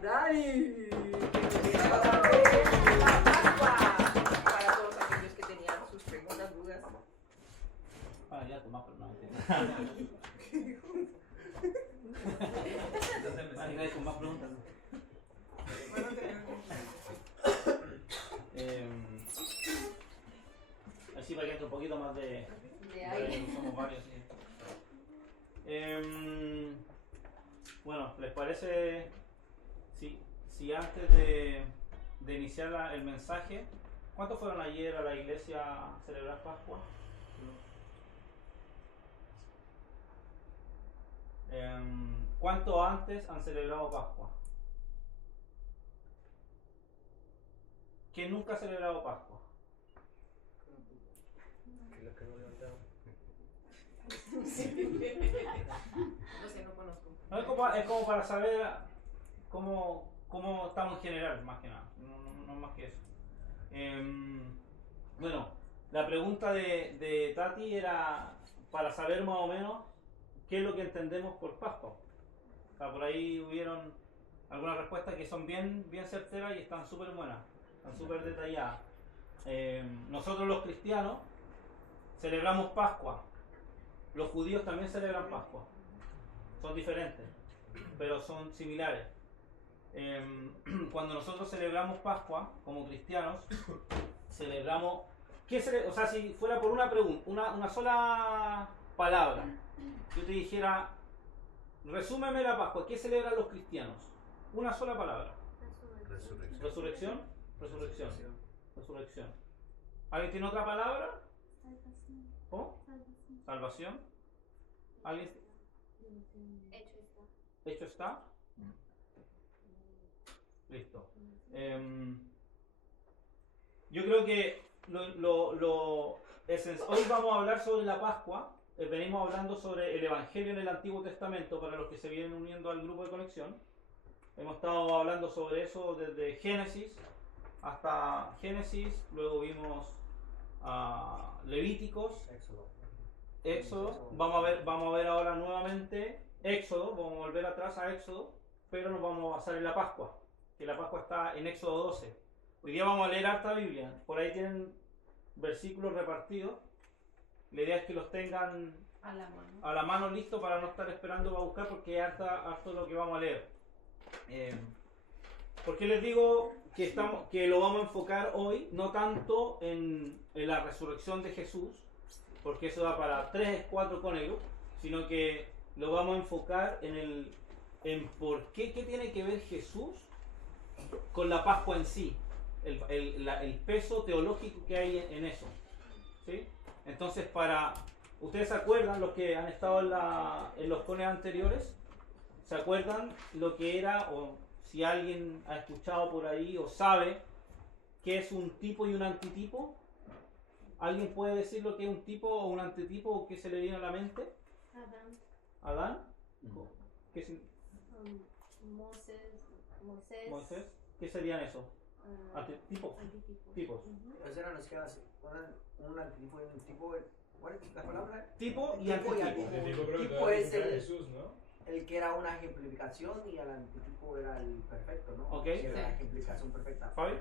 Dani. Para todos aquellos que tenían sus preguntas, dudas. Ah, ya, Tomás, pero no entiendo. Entonces con más preguntas. Así para que entre un poquito más de aire. Somos varios, sí. Bueno, ¿les parece si antes de iniciar el mensaje, ¿cuántos fueron ayer a la iglesia a celebrar Pascua? ¿Cuánto antes han celebrado Pascua? ¿Quién nunca ha celebrado Pascua? Los que no levantaron. No sé, no conozco. No, es como para saber cómo estamos en general, más que nada. No más que eso. Bueno, la pregunta de Tati era para saber más o menos qué es lo que entendemos por Pascua. O sea, por ahí hubieron algunas respuestas que son bien certeras y están súper buenas, están súper detalladas. Nosotros los cristianos celebramos Pascua. Los judíos también celebran Pascua. Son diferentes, pero son similares. Cuando nosotros celebramos Pascua como cristianos, celebramos... o sea, si fuera por una pregunta, una sola palabra, yo te dijera, resúmeme la Pascua, ¿qué celebran los cristianos? Una sola palabra. Resurrección. Resurrección. ¿Alguien tiene otra palabra? ¿Cómo? Salvación. ¿Alguien? Hecho está. Listo. Yo creo que hoy vamos a hablar sobre la Pascua. Venimos hablando sobre el Evangelio en el Antiguo Testamento para los que se vienen uniendo al grupo de conexión. Hemos estado hablando sobre eso desde Génesis hasta Génesis, luego vimos Levíticos, Éxodo. Vamos a ver ahora nuevamente Éxodo, vamos a volver atrás a Éxodo, pero nos vamos a basar en la Pascua, que la Pascua está en Éxodo 12. Hoy día vamos a leer harta Biblia, por ahí tienen versículos repartidos. La idea es que los tengan a la mano listos para no estar esperando para buscar, porque es harto lo que vamos a leer. ¿Por qué les digo que lo vamos a enfocar hoy? No tanto en la resurrección de Jesús, porque eso da para 3-4 conejos, sino que lo vamos a enfocar en por qué tiene que ver Jesús con la Pascua en sí, el peso teológico que hay en eso, ¿sí? Entonces, ¿ustedes se acuerdan, los que han estado en los cones anteriores? ¿Se acuerdan lo que era, o si alguien ha escuchado por ahí o sabe qué es un tipo y un antitipo? ¿Alguien puede decir lo que es un tipo o un antitipo o qué se le viene a la mente? ¿Adán? ¿Qué es? Moisés. ¿Qué serían esos? Antitipos. Tipos. Esos eran los que eran un antitipo y un tipo. ¿Cuál es la palabra? Tipo y antitipo. Tipo es Jesús, ¿no? El que era una ejemplificación y el antitipo era el perfecto, ¿no? Ok. Que era la ejemplificación perfecta. ¿Fabi?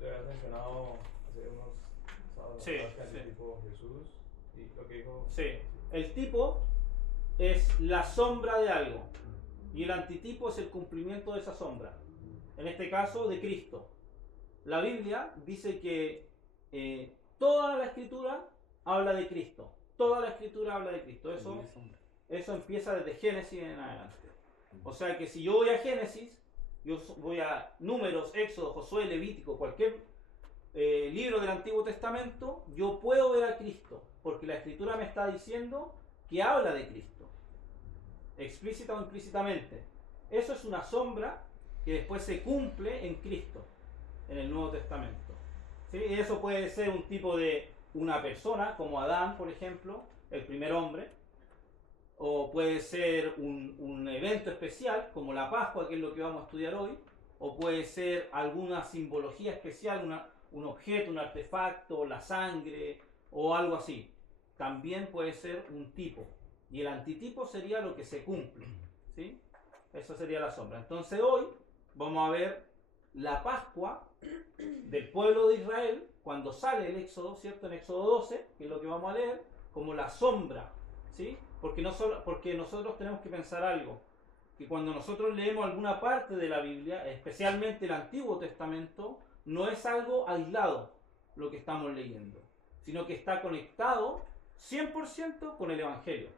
Lo habías mencionado hace unos sábados. Sí, El antitipo Jesús y lo que dijo. Sí. El tipo es la sombra de algo y el antitipo es el cumplimiento de esa sombra. En este caso, de Cristo. La Biblia dice que toda la Escritura habla de Cristo. Toda la Escritura habla de Cristo. Eso empieza desde Génesis en adelante. O sea que si yo voy a Génesis, yo voy a Números, Éxodo, Josué, Levítico, cualquier libro del Antiguo Testamento, yo puedo ver a Cristo, porque la Escritura me está diciendo que habla de Cristo, explícita o implícitamente. Eso es una sombra que después se cumple en Cristo, en el Nuevo Testamento. ¿Sí? Y eso puede ser un tipo de una persona, como Adán, por ejemplo, el primer hombre, o puede ser un evento especial, como la Pascua, que es lo que vamos a estudiar hoy, o puede ser alguna simbología especial, un objeto, un artefacto, la sangre, o algo así. También puede ser un tipo. Y el antitipo sería lo que se cumple, ¿sí? Esa sería la sombra. Entonces hoy vamos a ver la Pascua del pueblo de Israel, cuando sale el Éxodo, ¿cierto? En Éxodo 12, que es lo que vamos a leer, como la sombra, ¿sí? Porque nosotros tenemos que pensar algo, que cuando nosotros leemos alguna parte de la Biblia, especialmente el Antiguo Testamento, no es algo aislado lo que estamos leyendo, sino que está conectado 100% con el Evangelio,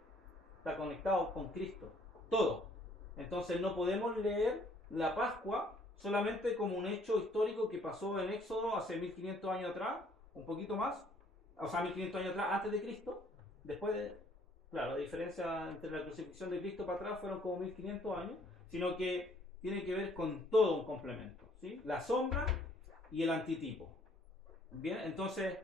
está conectado con Cristo, todo. Entonces no podemos leer la Pascua solamente como un hecho histórico que pasó en Éxodo hace 1500 años atrás, un poquito más, o sea, 1500 años atrás, antes de Cristo, después de, claro, la diferencia entre la crucifixión de Cristo para atrás fueron como 1500 años, sino que tiene que ver con todo un complemento, ¿sí? La sombra y el antitipo. Bien, entonces,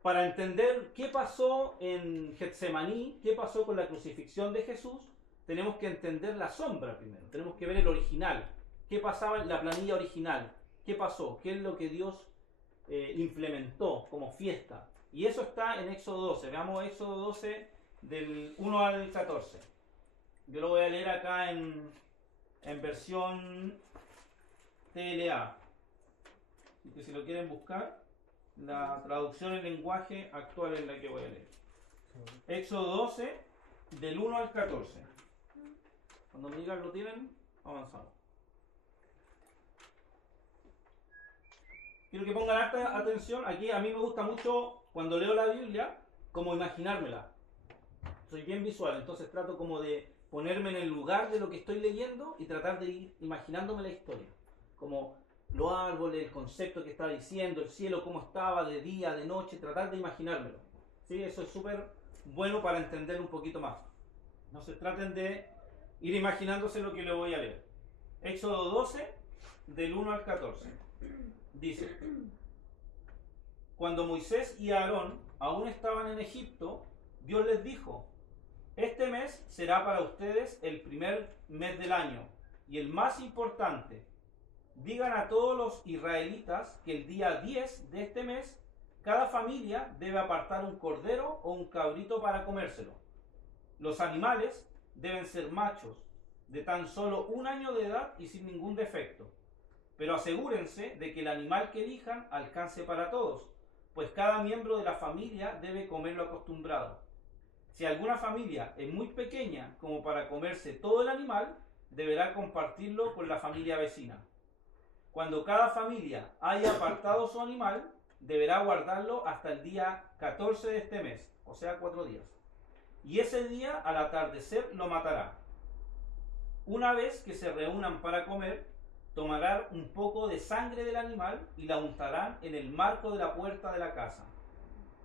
para entender qué pasó en Getsemaní, qué pasó con la crucifixión de Jesús, tenemos que entender la sombra primero, tenemos que ver el original, qué pasaba en la planilla original, qué pasó, qué es lo que Dios implementó como fiesta. Y eso está en Éxodo 12. Veamos Éxodo 12 del 1 al 14. Yo lo voy a leer acá en versión TLA. Así que si lo quieren buscar, la traducción en lenguaje actual es la que voy a leer. Éxodo 12 del 1 al 14. Cuando me digan lo tienen, avanzamos. Quiero que pongan harta atención. Aquí a mí me gusta mucho, cuando leo la Biblia, como imaginármela. Soy bien visual, entonces trato como de ponerme en el lugar de lo que estoy leyendo y tratar de ir imaginándome la historia. Como los árboles, el concepto que está diciendo, el cielo cómo estaba, de día, de noche, tratar de imaginármelo. ¿Sí? Eso es súper bueno para entender un poquito más. Entonces traten de ir imaginándose lo que le voy a leer. Éxodo 12, del 1 al 14. Dice: Cuando Moisés y Aarón aún estaban en Egipto, Dios les dijo: este mes será para ustedes el primer mes del año y el más importante. Digan a todos los israelitas que el día 10 de este mes cada familia debe apartar un cordero o un cabrito para comérselo. Los animales deben ser machos, de tan solo 1 año de edad y sin ningún defecto. Pero asegúrense de que el animal que elijan alcance para todos, pues cada miembro de la familia debe comer lo acostumbrado. Si alguna familia es muy pequeña como para comerse todo el animal, deberá compartirlo con la familia vecina. Cuando cada familia haya apartado su animal, deberá guardarlo hasta el día 14 de este mes, o sea 4 días. Y ese día al atardecer lo matará. Una vez que se reúnan para comer, tomarán un poco de sangre del animal y la untarán en el marco de la puerta de la casa.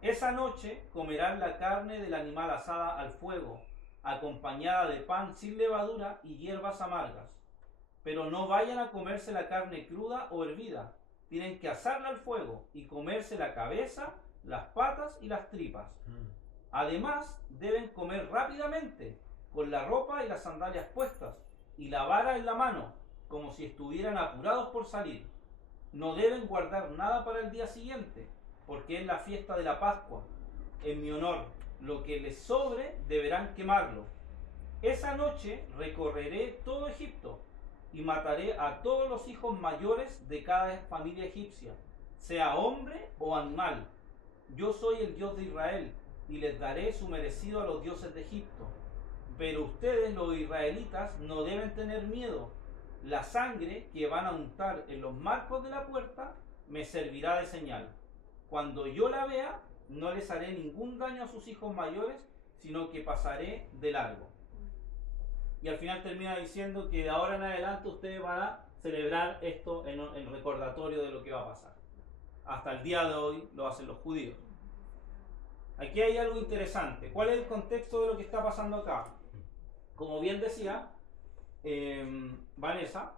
Esa noche comerán la carne del animal asada al fuego, acompañada de pan sin levadura y hierbas amargas. Pero no vayan a comerse la carne cruda o hervida. Tienen que asarla al fuego y comerse la cabeza, las patas y las tripas. Además, deben comer rápidamente, con la ropa y las sandalias puestas, y la vara en la mano, como si estuvieran apurados por salir. No deben guardar nada para el día siguiente, porque es la fiesta de la Pascua. En mi honor, lo que les sobre deberán quemarlo. Esa noche recorreré todo Egipto y mataré a todos los hijos mayores de cada familia egipcia, sea hombre o animal. Yo soy el Dios de Israel y les daré su merecido a los dioses de Egipto. Pero ustedes, los israelitas, no deben tener miedo. La sangre que van a untar en los marcos de la puerta me servirá de señal. Cuando yo la vea, no les haré ningún daño a sus hijos mayores, sino que pasaré de largo. Y al final termina diciendo que de ahora en adelante ustedes van a celebrar esto en recordatorio de lo que va a pasar. Hasta el día de hoy lo hacen los judíos. Aquí hay algo interesante. ¿Cuál es el contexto de lo que está pasando acá? Como bien decía Vanessa,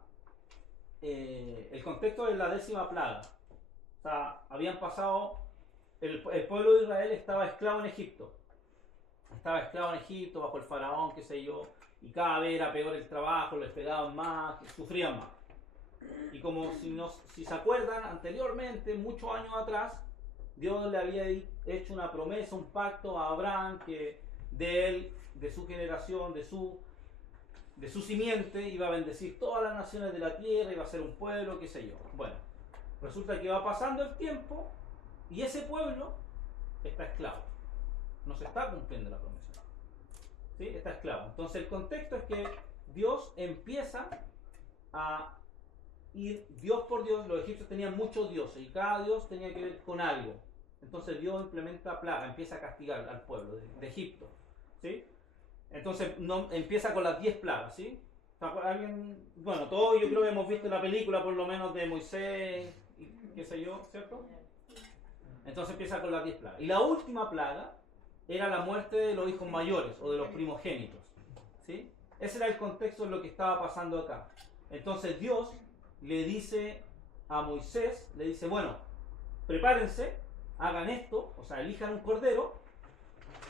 el contexto es la 10ª plaga. O sea, habían pasado, el pueblo de Israel estaba esclavo en Egipto. Estaba esclavo en Egipto bajo el faraón, qué sé yo, y cada vez era peor el trabajo, les pegaban más, sufrían más. Y como si se acuerdan, anteriormente, muchos años atrás, Dios le había hecho una promesa, un pacto a Abraham, que de él, de su generación, de su simiente iba a bendecir todas las naciones de la tierra, iba a ser un pueblo, qué sé yo. Bueno, resulta que va pasando el tiempo y ese pueblo está esclavo. No se está cumpliendo la promesa. ¿Sí? Está esclavo. Entonces el contexto es que Dios empieza a ir Dios por Dios. Los egipcios tenían muchos dioses y cada dios tenía que ver con algo. Entonces Dios implementa plaga, empieza a castigar al pueblo de Egipto. ¿Sí? Entonces empieza con las 10 plagas. ¿Sí? ¿Alguien? Bueno, todos yo creo que hemos visto la película por lo menos de Moisés y qué sé yo, ¿cierto? Entonces empieza con las 10 plagas. Y la última plaga era la muerte de los hijos mayores o de los primogénitos. ¿Sí? Ese era el contexto de lo que estaba pasando acá. Entonces Dios le dice a Moisés, le dice, bueno, prepárense, hagan esto, o sea, elijan un cordero,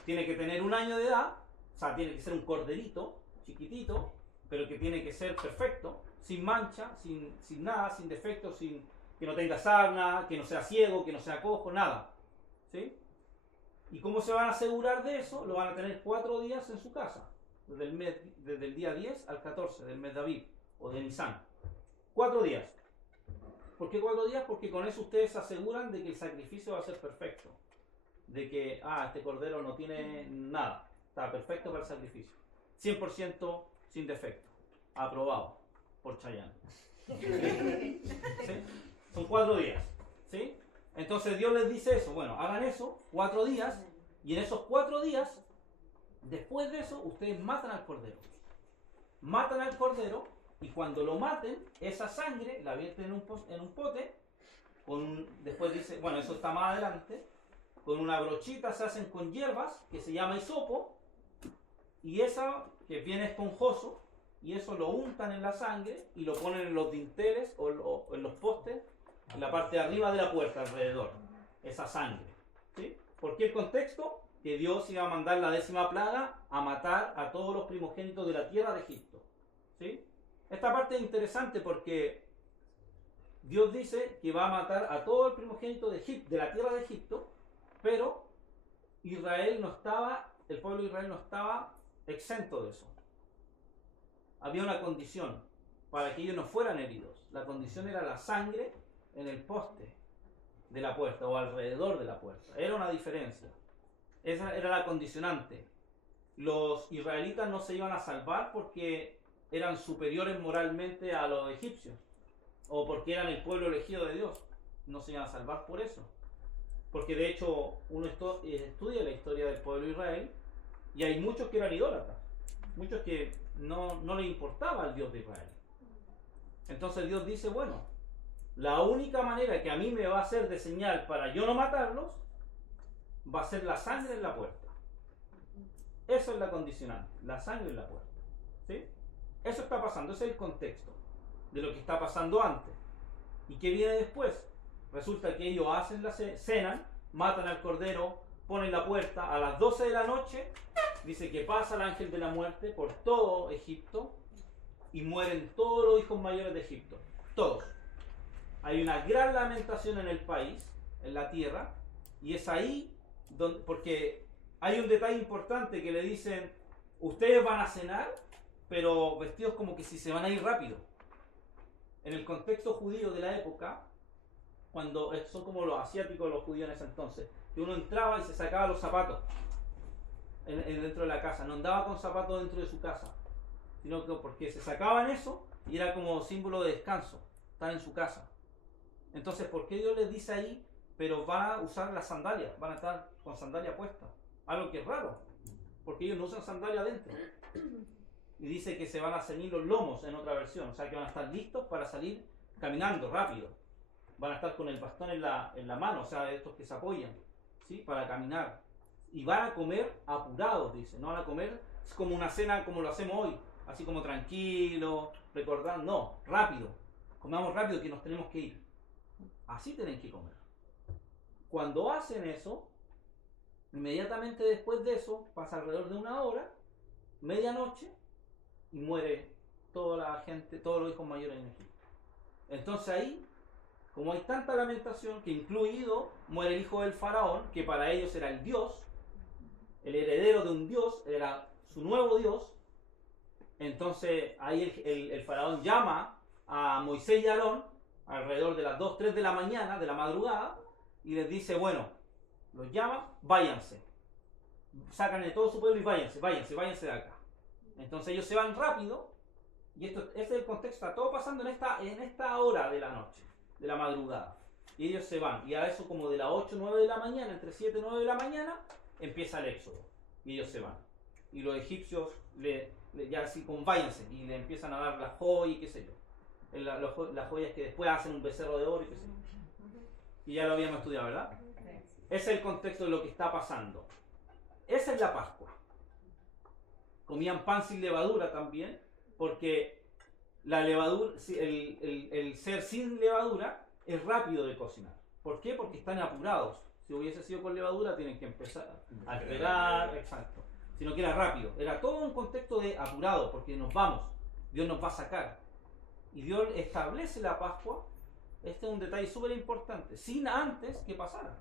tiene que tener 1 año de edad, o sea, tiene que ser un corderito, chiquitito, pero que tiene que ser perfecto, sin mancha, sin nada, sin defectos, que no tenga sarna, que no sea ciego, que no sea cojo, nada. ¿Sí? ¿Y cómo se van a asegurar de eso? Lo van a tener 4 días en su casa, desde el día 10 al 14 del mes de Aviv o de Nisan. 4 días. ¿Por qué 4 días? Porque con eso ustedes se aseguran de que el sacrificio va a ser perfecto. De que, este cordero no tiene nada, está perfecto para el sacrificio. 100% sin defecto. Aprobado por Chayanne. ¿Sí? Son 4 días. ¿Sí? Entonces Dios les dice eso. Bueno, hagan eso, 4 días. Y en esos 4 días, después de eso, ustedes matan al cordero. Matan al cordero. Y cuando lo maten, esa sangre la vierten en un pote. Después dice, bueno, eso está más adelante. Con una brochita se hacen con hierbas, que se llama hisopo. Y esa, que es bien esponjoso, y eso lo untan en la sangre y lo ponen en los dinteles o en los postes, en la parte de arriba de la puerta, alrededor. Esa sangre. ¿Sí? ¿Por qué el contexto? Que Dios iba a mandar la 10ª plaga a matar a todos los primogénitos de la tierra de Egipto. ¿Sí? Esta parte es interesante porque Dios dice que va a matar a todo el primogénito de la tierra de Egipto, pero el pueblo de Israel no estaba exento de eso. Había una condición para que ellos no fueran heridos. La condición era la sangre en el poste de la puerta o alrededor de la puerta. Era una diferencia. Esa era la condicionante. Los israelitas no se iban a salvar porque eran superiores moralmente a los egipcios o porque eran el pueblo elegido de Dios. No se iban a salvar por eso. Porque de hecho uno estudia la historia del pueblo de Israel y hay muchos que eran idólatras. Muchos que no les importaba el Dios de Israel. Entonces Dios dice, bueno, la única manera que a mí me va a hacer de señal para yo no matarlos va a ser la sangre en la puerta. Eso es la condicionante, la sangre en la puerta. ¿Sí? Eso está pasando, ese es el contexto de lo que está pasando antes. ¿Y qué viene después? Resulta que ellos hacen cenan, matan al cordero, ponen la puerta a las 12 de la noche. Dice que pasa el ángel de la muerte por todo Egipto y mueren todos los hijos mayores de Egipto. Todos. Hay una gran lamentación en el país, en la tierra, y es ahí porque hay un detalle importante que le dicen, ustedes van a cenar, pero vestidos como que si se van a ir rápido. En el contexto judío de la época, cuando son como los asiáticos, los judíos en ese entonces, que uno entraba y se sacaba los zapatos dentro de la casa, no andaba con zapatos dentro de su casa, sino que porque se sacaban eso y era como símbolo de descanso, estar en su casa. Entonces, ¿por qué Dios les dice ahí, pero van a usar las sandalias, van a estar con sandalia puesta? Algo que es raro, porque ellos no usan sandalia adentro. Y dice que se van a ceñir los lomos en otra versión, o sea que van a estar listos para salir caminando rápido. Van a estar con el bastón en la mano, o sea, estos que se apoyan, ¿sí? Para caminar. Y van a comer apurados, dice. No van a comer, es como una cena como lo hacemos hoy, así como tranquilo, recordando. No, rápido. Comamos rápido que nos tenemos que ir. Así tienen que comer. Cuando hacen eso, inmediatamente después de eso, pasa alrededor de 1 hora, medianoche, y muere toda la gente, todos los hijos mayores en Egipto. Entonces ahí, como hay tanta lamentación, que incluido muere el hijo del faraón, que para ellos era el dios, el heredero de un dios, era su nuevo dios, Entonces ahí el faraón llama a Moisés y Aarón alrededor de las 2, 3 de la mañana, de la madrugada, y les dice, bueno, los llama, váyanse. Sacan de todo su pueblo y váyanse de acá. Entonces ellos se van rápido, y este es el contexto, está todo pasando en esta hora de la noche, de la madrugada. Y ellos se van, y a eso como de las 8, 9 de la mañana, entre 7 y 9 de la mañana, empieza el éxodo, y ellos se van. Y los egipcios ya así como váyanse, y le empiezan a dar las joyas y qué sé yo. Las joyas que después hacen un becerro de oro y qué sé yo. Y ya lo habíamos estudiado, ¿verdad? Ese es el contexto de lo que está pasando. Esa es la Pascua. Comían pan sin levadura también, porque la levadura, el ser sin levadura es rápido de cocinar. ¿Por qué? Porque están apurados. Si hubiese sido con levadura, tienen que empezar a esperar, exacto. Sino que era rápido. Era todo un contexto de apurado, porque nos vamos. Dios nos va a sacar. Y Dios establece la Pascua. Este es un detalle súper importante, sin antes que pasara.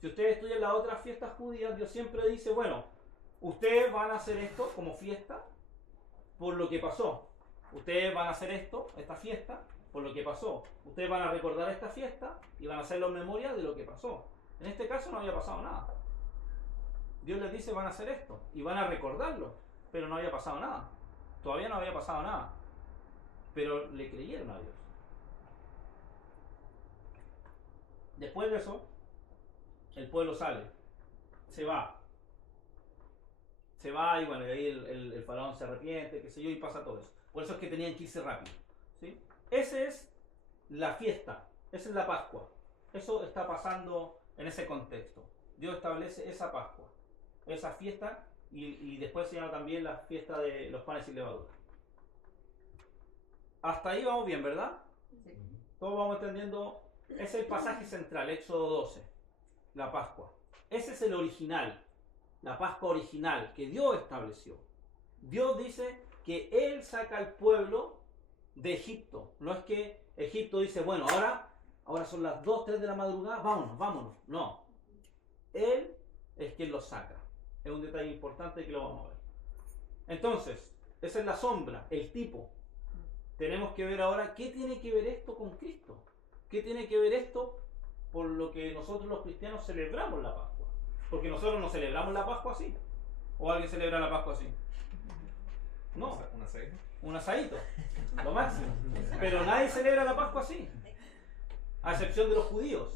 Si ustedes estudian las otras fiestas judías, Dios siempre dice, bueno, ustedes van a hacer esto como fiesta por lo que pasó. Ustedes van a hacer esto, esta fiesta, por lo que pasó. Ustedes van a recordar esta fiesta y van a hacerlo en memoria de lo que pasó. En este caso no había pasado nada. Dios les dice, van a hacer esto y van a recordarlo, pero no había pasado nada. Todavía no había pasado nada. Pero le creyeron a Dios. Después de eso, el pueblo sale, se va y bueno, y ahí el faraón se arrepiente, qué sé yo, y pasa todo eso. Por eso es que tenían que irse rápido, ¿sí? Esa es la fiesta, esa es la Pascua. Eso está pasando en ese contexto. Dios establece esa Pascua, esa fiesta, y después se llama también la fiesta de los panes sin levadura. Hasta ahí vamos bien, ¿verdad? Sí. Todos vamos entendiendo. Es el pasaje central, Éxodo 12, la Pascua. Ese es el original, la Pascua original que Dios estableció. Dios dice que Él saca al pueblo de Egipto. No es que Egipto dice, bueno, ahora son las 2, 3 de la madrugada, vámonos. No. Él es quien los saca. Es un detalle importante que lo vamos a ver. Entonces, esa es la sombra, el tipo. Tenemos que ver ahora qué tiene que ver esto con Cristo. ¿Qué tiene que ver esto por lo que nosotros los cristianos celebramos la Pascua? Porque nosotros no celebramos la Pascua así. ¿O alguien celebra la Pascua así? No. ¿Un asadito? Un asadito, lo máximo. Pero nadie celebra la Pascua así. A excepción de los judíos.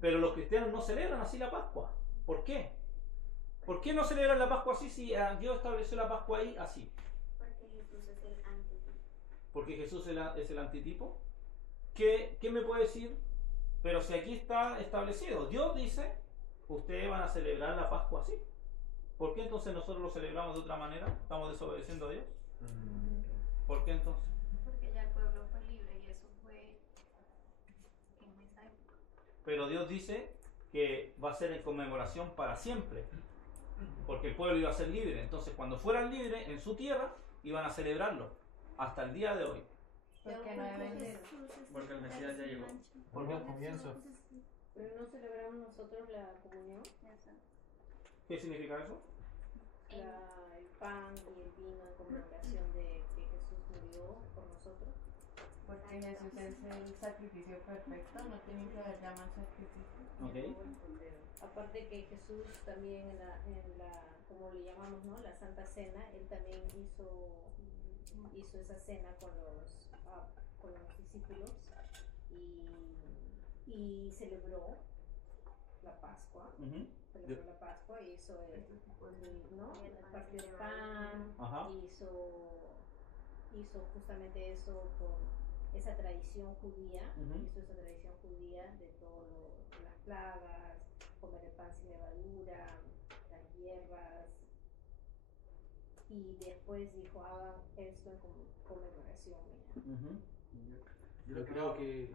Pero los cristianos no celebran así la Pascua. ¿Por qué? ¿Por qué no celebran la Pascua así si Dios estableció la Pascua ahí así? Porque Jesús es el antitipo. Porque Jesús es el antitipo. ¿Qué me puede decir? Pero si aquí está establecido, Dios dice, ustedes van a celebrar la Pascua así. ¿Por qué entonces nosotros lo celebramos de otra manera? ¿Estamos desobedeciendo a Dios? ¿Por qué entonces? Porque ya el pueblo fue libre y eso fue en esa época. Pero Dios dice que va a ser en conmemoración para siempre. Porque el pueblo iba a ser libre. Entonces cuando fueran libres en su tierra, iban a celebrarlo. Hasta el día de hoy. Porque no deben de... Porque el Mesías ya llegó. Porque al comienzo. Pero no celebramos nosotros la comunión, ¿Qué significa eso? el pan y el vino en conmemoración de que Jesús murió por nosotros. Porque Jesús es el sacrificio perfecto, no tienen que haber ya más sacrificio. Ok. Aparte que Jesús también en la como le llamamos, ¿no? La Santa Cena, él también hizo esa cena con los discípulos y celebró la Pascua. Celebró la Pascua y hizo partió el pan. Ajá. Hizo justamente eso con esa tradición judía, Ujú. hizo esa tradición judía de todas las plagas, comer el pan sin levadura, las hierbas, y después dijo, hagan esto en conmemoración mía. Yo creo que.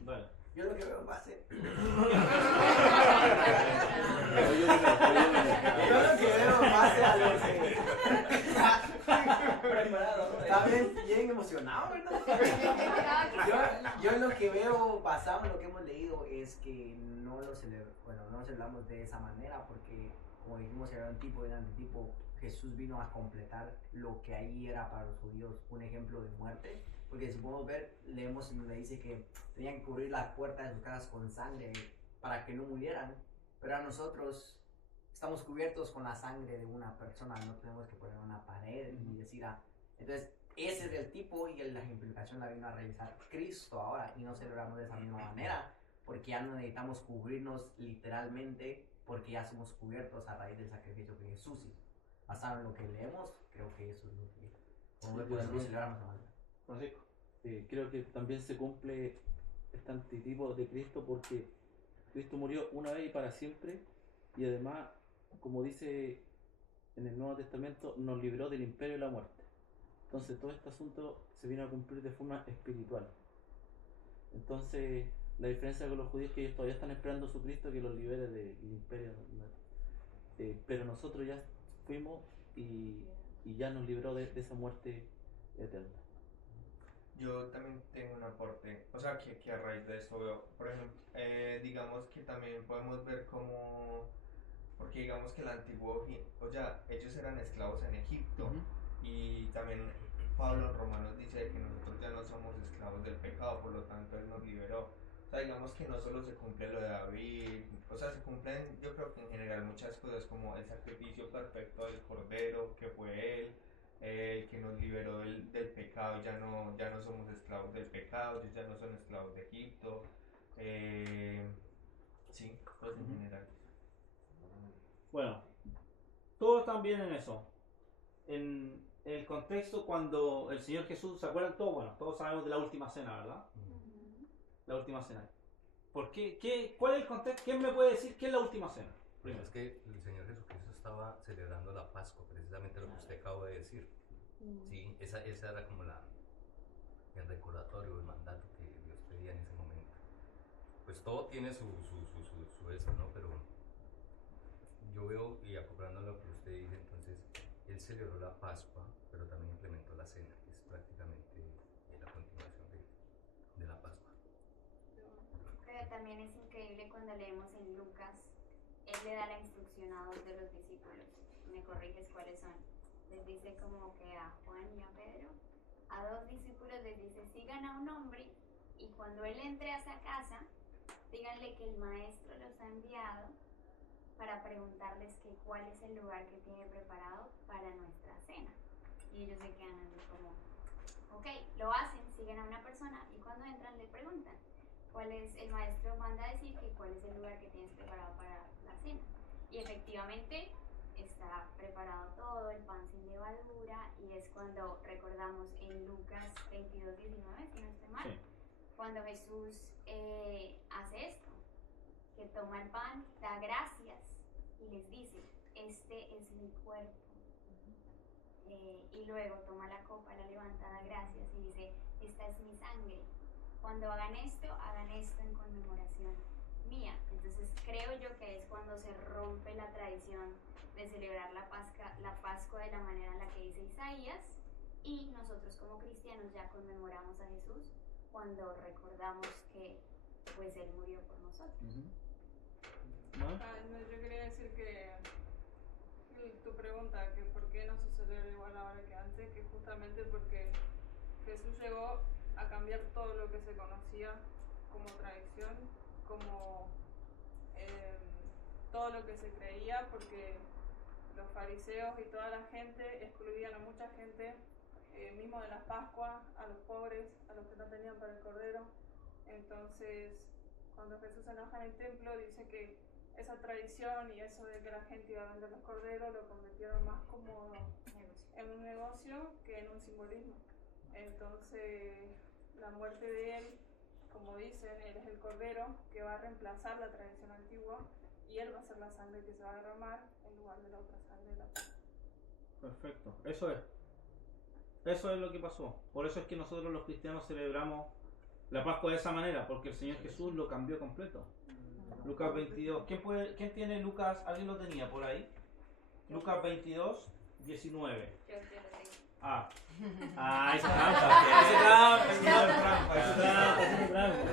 Vale. Yo lo que veo en base. Yo lo que veo en base a lo que. Preparado, ¿no? Está bien emocionado, ¿verdad? Yo lo que veo basado en lo que hemos leído es que no lo celebramos de esa manera porque, como dijimos, era un tipo de antitipo. Jesús vino a completar lo que ahí era para los judíos un ejemplo de muerte. Porque si podemos ver, leemos en donde dice que tenían que cubrir las puertas de sus casas con sangre para que no murieran. Pero a nosotros estamos cubiertos con la sangre de una persona, no tenemos que poner una pared y decir, entonces ese es el tipo y la ejemplificación la vino a realizar Cristo ahora, y no celebramos de esa misma manera, porque ya no necesitamos cubrirnos literalmente, porque ya somos cubiertos a raíz del sacrificio que Jesús hizo. Basado en lo que leemos, creo que eso es lo que podemos celebrar de esa manera. Francisco. Creo que también se cumple este antitipo de Cristo, porque Cristo murió una vez y para siempre, y además, como dice en el Nuevo Testamento, nos libró del imperio de la muerte. Entonces todo este asunto se vino a cumplir de forma espiritual. Entonces la diferencia con los judíos es que ellos todavía están esperando a su Cristo que los libere del imperio, pero nosotros ya fuimos y ya nos libró de esa muerte eterna. Yo también tengo un aporte, o sea, que a raíz de eso veo, por ejemplo, digamos que también podemos ver cómo, porque digamos que el antiguo, o sea, ellos eran esclavos en Egipto, y también Pablo en Romanos dice que nosotros ya no somos esclavos del pecado, por lo tanto Él nos liberó. O sea, digamos que no solo se cumple lo de David, o sea, se cumplen, yo creo que en general muchas cosas, como el sacrificio perfecto del Cordero, que fue Él, que nos liberó del pecado, ya no somos esclavos del pecado, ellos ya no son esclavos de Egipto, sí, pues en general. Bueno, todos están bien en eso. En el contexto, cuando el Señor Jesús, ¿se acuerdan todos? Bueno, todos sabemos de la última cena, ¿verdad? La última cena. ¿Por qué? ¿Cuál es el contexto? ¿Quién me puede decir qué es la última cena? Pues es que el Señor Jesucristo estaba celebrando la Pascua, precisamente lo que usted acaba de decir. Sí, esa era como el recordatorio, el mandato que Dios pedía en ese momento. Pues todo tiene su eso, ¿no? Pero yo veo, y acoplándolo a lo que usted dice, entonces, Él celebró la Pascua, pero también implementó la cena, que es prácticamente la continuación de la Pascua. Pero también es increíble cuando leemos en Lucas, Él le da la instrucción a dos de los discípulos. ¿Me corriges cuáles son? Les dice como que a Juan y a Pedro, a dos discípulos les dice, sigan a un hombre y cuando él entre a esa casa, díganle que el maestro los ha enviado para preguntarles que cuál es el lugar que tiene preparado para nuestra cena. Y ellos se quedan así como, ok, lo hacen, siguen a una persona y cuando entran le preguntan, ¿cuál es? El maestro manda a decir que cuál es el lugar que tienes preparado para la cena. Y efectivamente está preparado todo, el pan sin levadura, y es cuando recordamos en Lucas 22:19, si no estoy mal, Sí. cuando Jesús hace esto, que toma el pan, da gracias y les dice, este es mi cuerpo. Y luego toma la copa, la levanta, da gracias y dice, esta es mi sangre. Cuando hagan esto en conmemoración mía. Entonces creo yo que es cuando se rompe la tradición de celebrar la Pascua de la manera en la que dice Isaías, y nosotros como cristianos ya conmemoramos a Jesús cuando recordamos que pues Él murió por nosotros. ¿No? No, yo quería decir que tu pregunta, que por qué no se celebra igual ahora que antes, que justamente porque Jesús llegó a cambiar todo lo que se conocía como tradición, como todo lo que se creía, porque los fariseos y toda la gente excluían a mucha gente, mismo de la Pascua, a los pobres, a los que no tenían para el cordero. Entonces, cuando Jesús se enoja en el templo, dice que esa tradición y eso de que la gente iba a vender los corderos lo convirtieron más como en un negocio que en un simbolismo. Entonces, la muerte de Él, como dicen, Él es el cordero que va a reemplazar la tradición antigua, y Él va a ser la sangre que se va a derramar en lugar de la otra sangre de la Pascua. Perfecto, eso es lo que pasó. Por eso es que nosotros los cristianos celebramos la Pascua de esa manera, porque el Señor Jesús lo cambió completo. Lucas 22, ¿quién tiene Lucas? ¿Alguien lo tenía por ahí? Lucas 22, 19. Yo te lo digo. Esa trampa.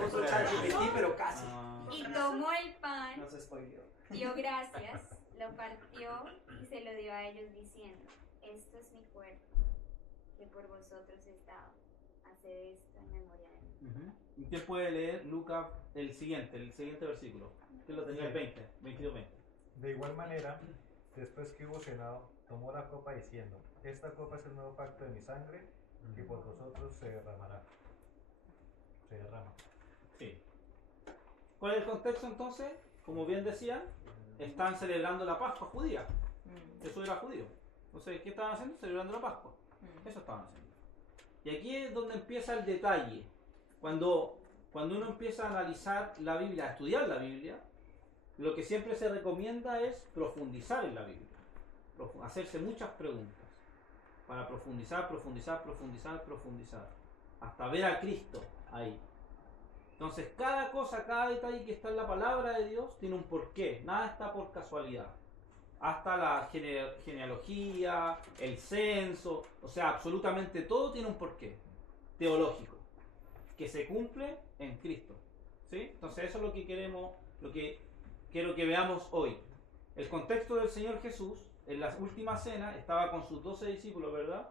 Puso ChatGPT, pero casi. Y tomó el pan, No se spoileó. dio gracias lo partió y se lo dio a ellos diciendo, esto es mi cuerpo, que por vosotros es dado. Haced esto en memoria de mí. ¿Y quién puede leer Lucas el siguiente versículo? Que lo tenía el 20, 22-20. De igual manera, después que hubo cenado, tomó la copa diciendo, esta copa es el nuevo pacto de mi sangre, que por vosotros se derramará. Se derrama. Sí. ¿Cuál es el contexto entonces? Como bien decían, están celebrando la Pascua judía. Jesús era judío. Entonces, ¿qué estaban haciendo? Celebrando la Pascua. Eso estaban haciendo. Y aquí es donde empieza el detalle. Cuando uno empieza a analizar la Biblia, a estudiar la Biblia, lo que siempre se recomienda es profundizar en la Biblia. Hacerse muchas preguntas. Para profundizar, hasta ver a Cristo ahí. Entonces, cada cosa, cada detalle que está en la palabra de Dios tiene un porqué. Nada está por casualidad. Hasta la genealogía, el censo, o sea, absolutamente todo tiene un porqué teológico que se cumple en Cristo. ¿Sí? Entonces, eso es lo que queremos, lo que quiero que veamos hoy. El contexto del Señor Jesús, en la última cena, estaba con sus 12 discípulos, ¿verdad?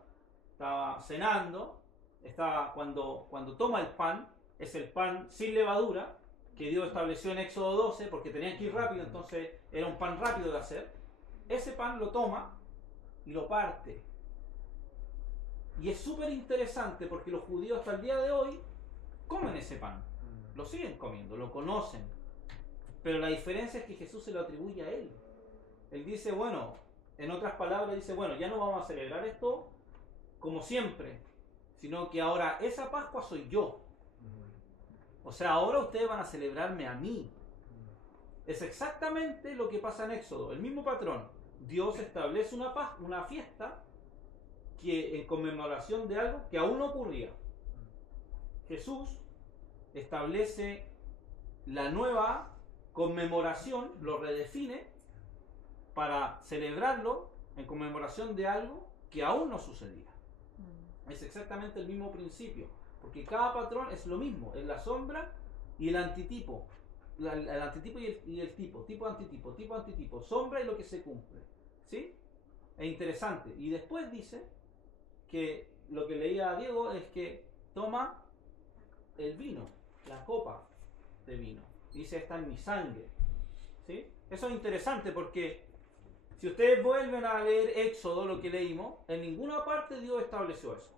Estaba cenando, estaba cuando toma el pan, es el pan sin levadura, que Dios estableció en Éxodo 12, porque tenían que ir rápido, entonces era un pan rápido de hacer. Ese pan lo toma y lo parte. Y es súper interesante porque los judíos hasta el día de hoy comen ese pan. Lo siguen comiendo, lo conocen. Pero la diferencia es que Jesús se lo atribuye a él. Él dice, bueno, en otras palabras dice, bueno, ya no vamos a celebrar esto como siempre, sino que ahora esa Pascua soy yo. O sea, ahora ustedes van a celebrarme a mí. Es exactamente lo que pasa en Éxodo, el mismo patrón. Dios establece una fiesta que en conmemoración de algo que aún no ocurría. Jesús establece la nueva conmemoración, lo redefine para celebrarlo en conmemoración de algo que aún no sucedía. Es exactamente el mismo principio, porque cada patrón es lo mismo, es la sombra y el antitipo. El antitipo y el tipo antitipo, sombra y lo que se cumple. ¿Sí? Es interesante. Y después dice que lo que leía Diego es que toma el vino, la copa de vino. Dice, esta es mi sangre. ¿Sí? Eso es interesante porque si ustedes vuelven a leer Éxodo, lo que leímos, en ninguna parte Dios estableció eso.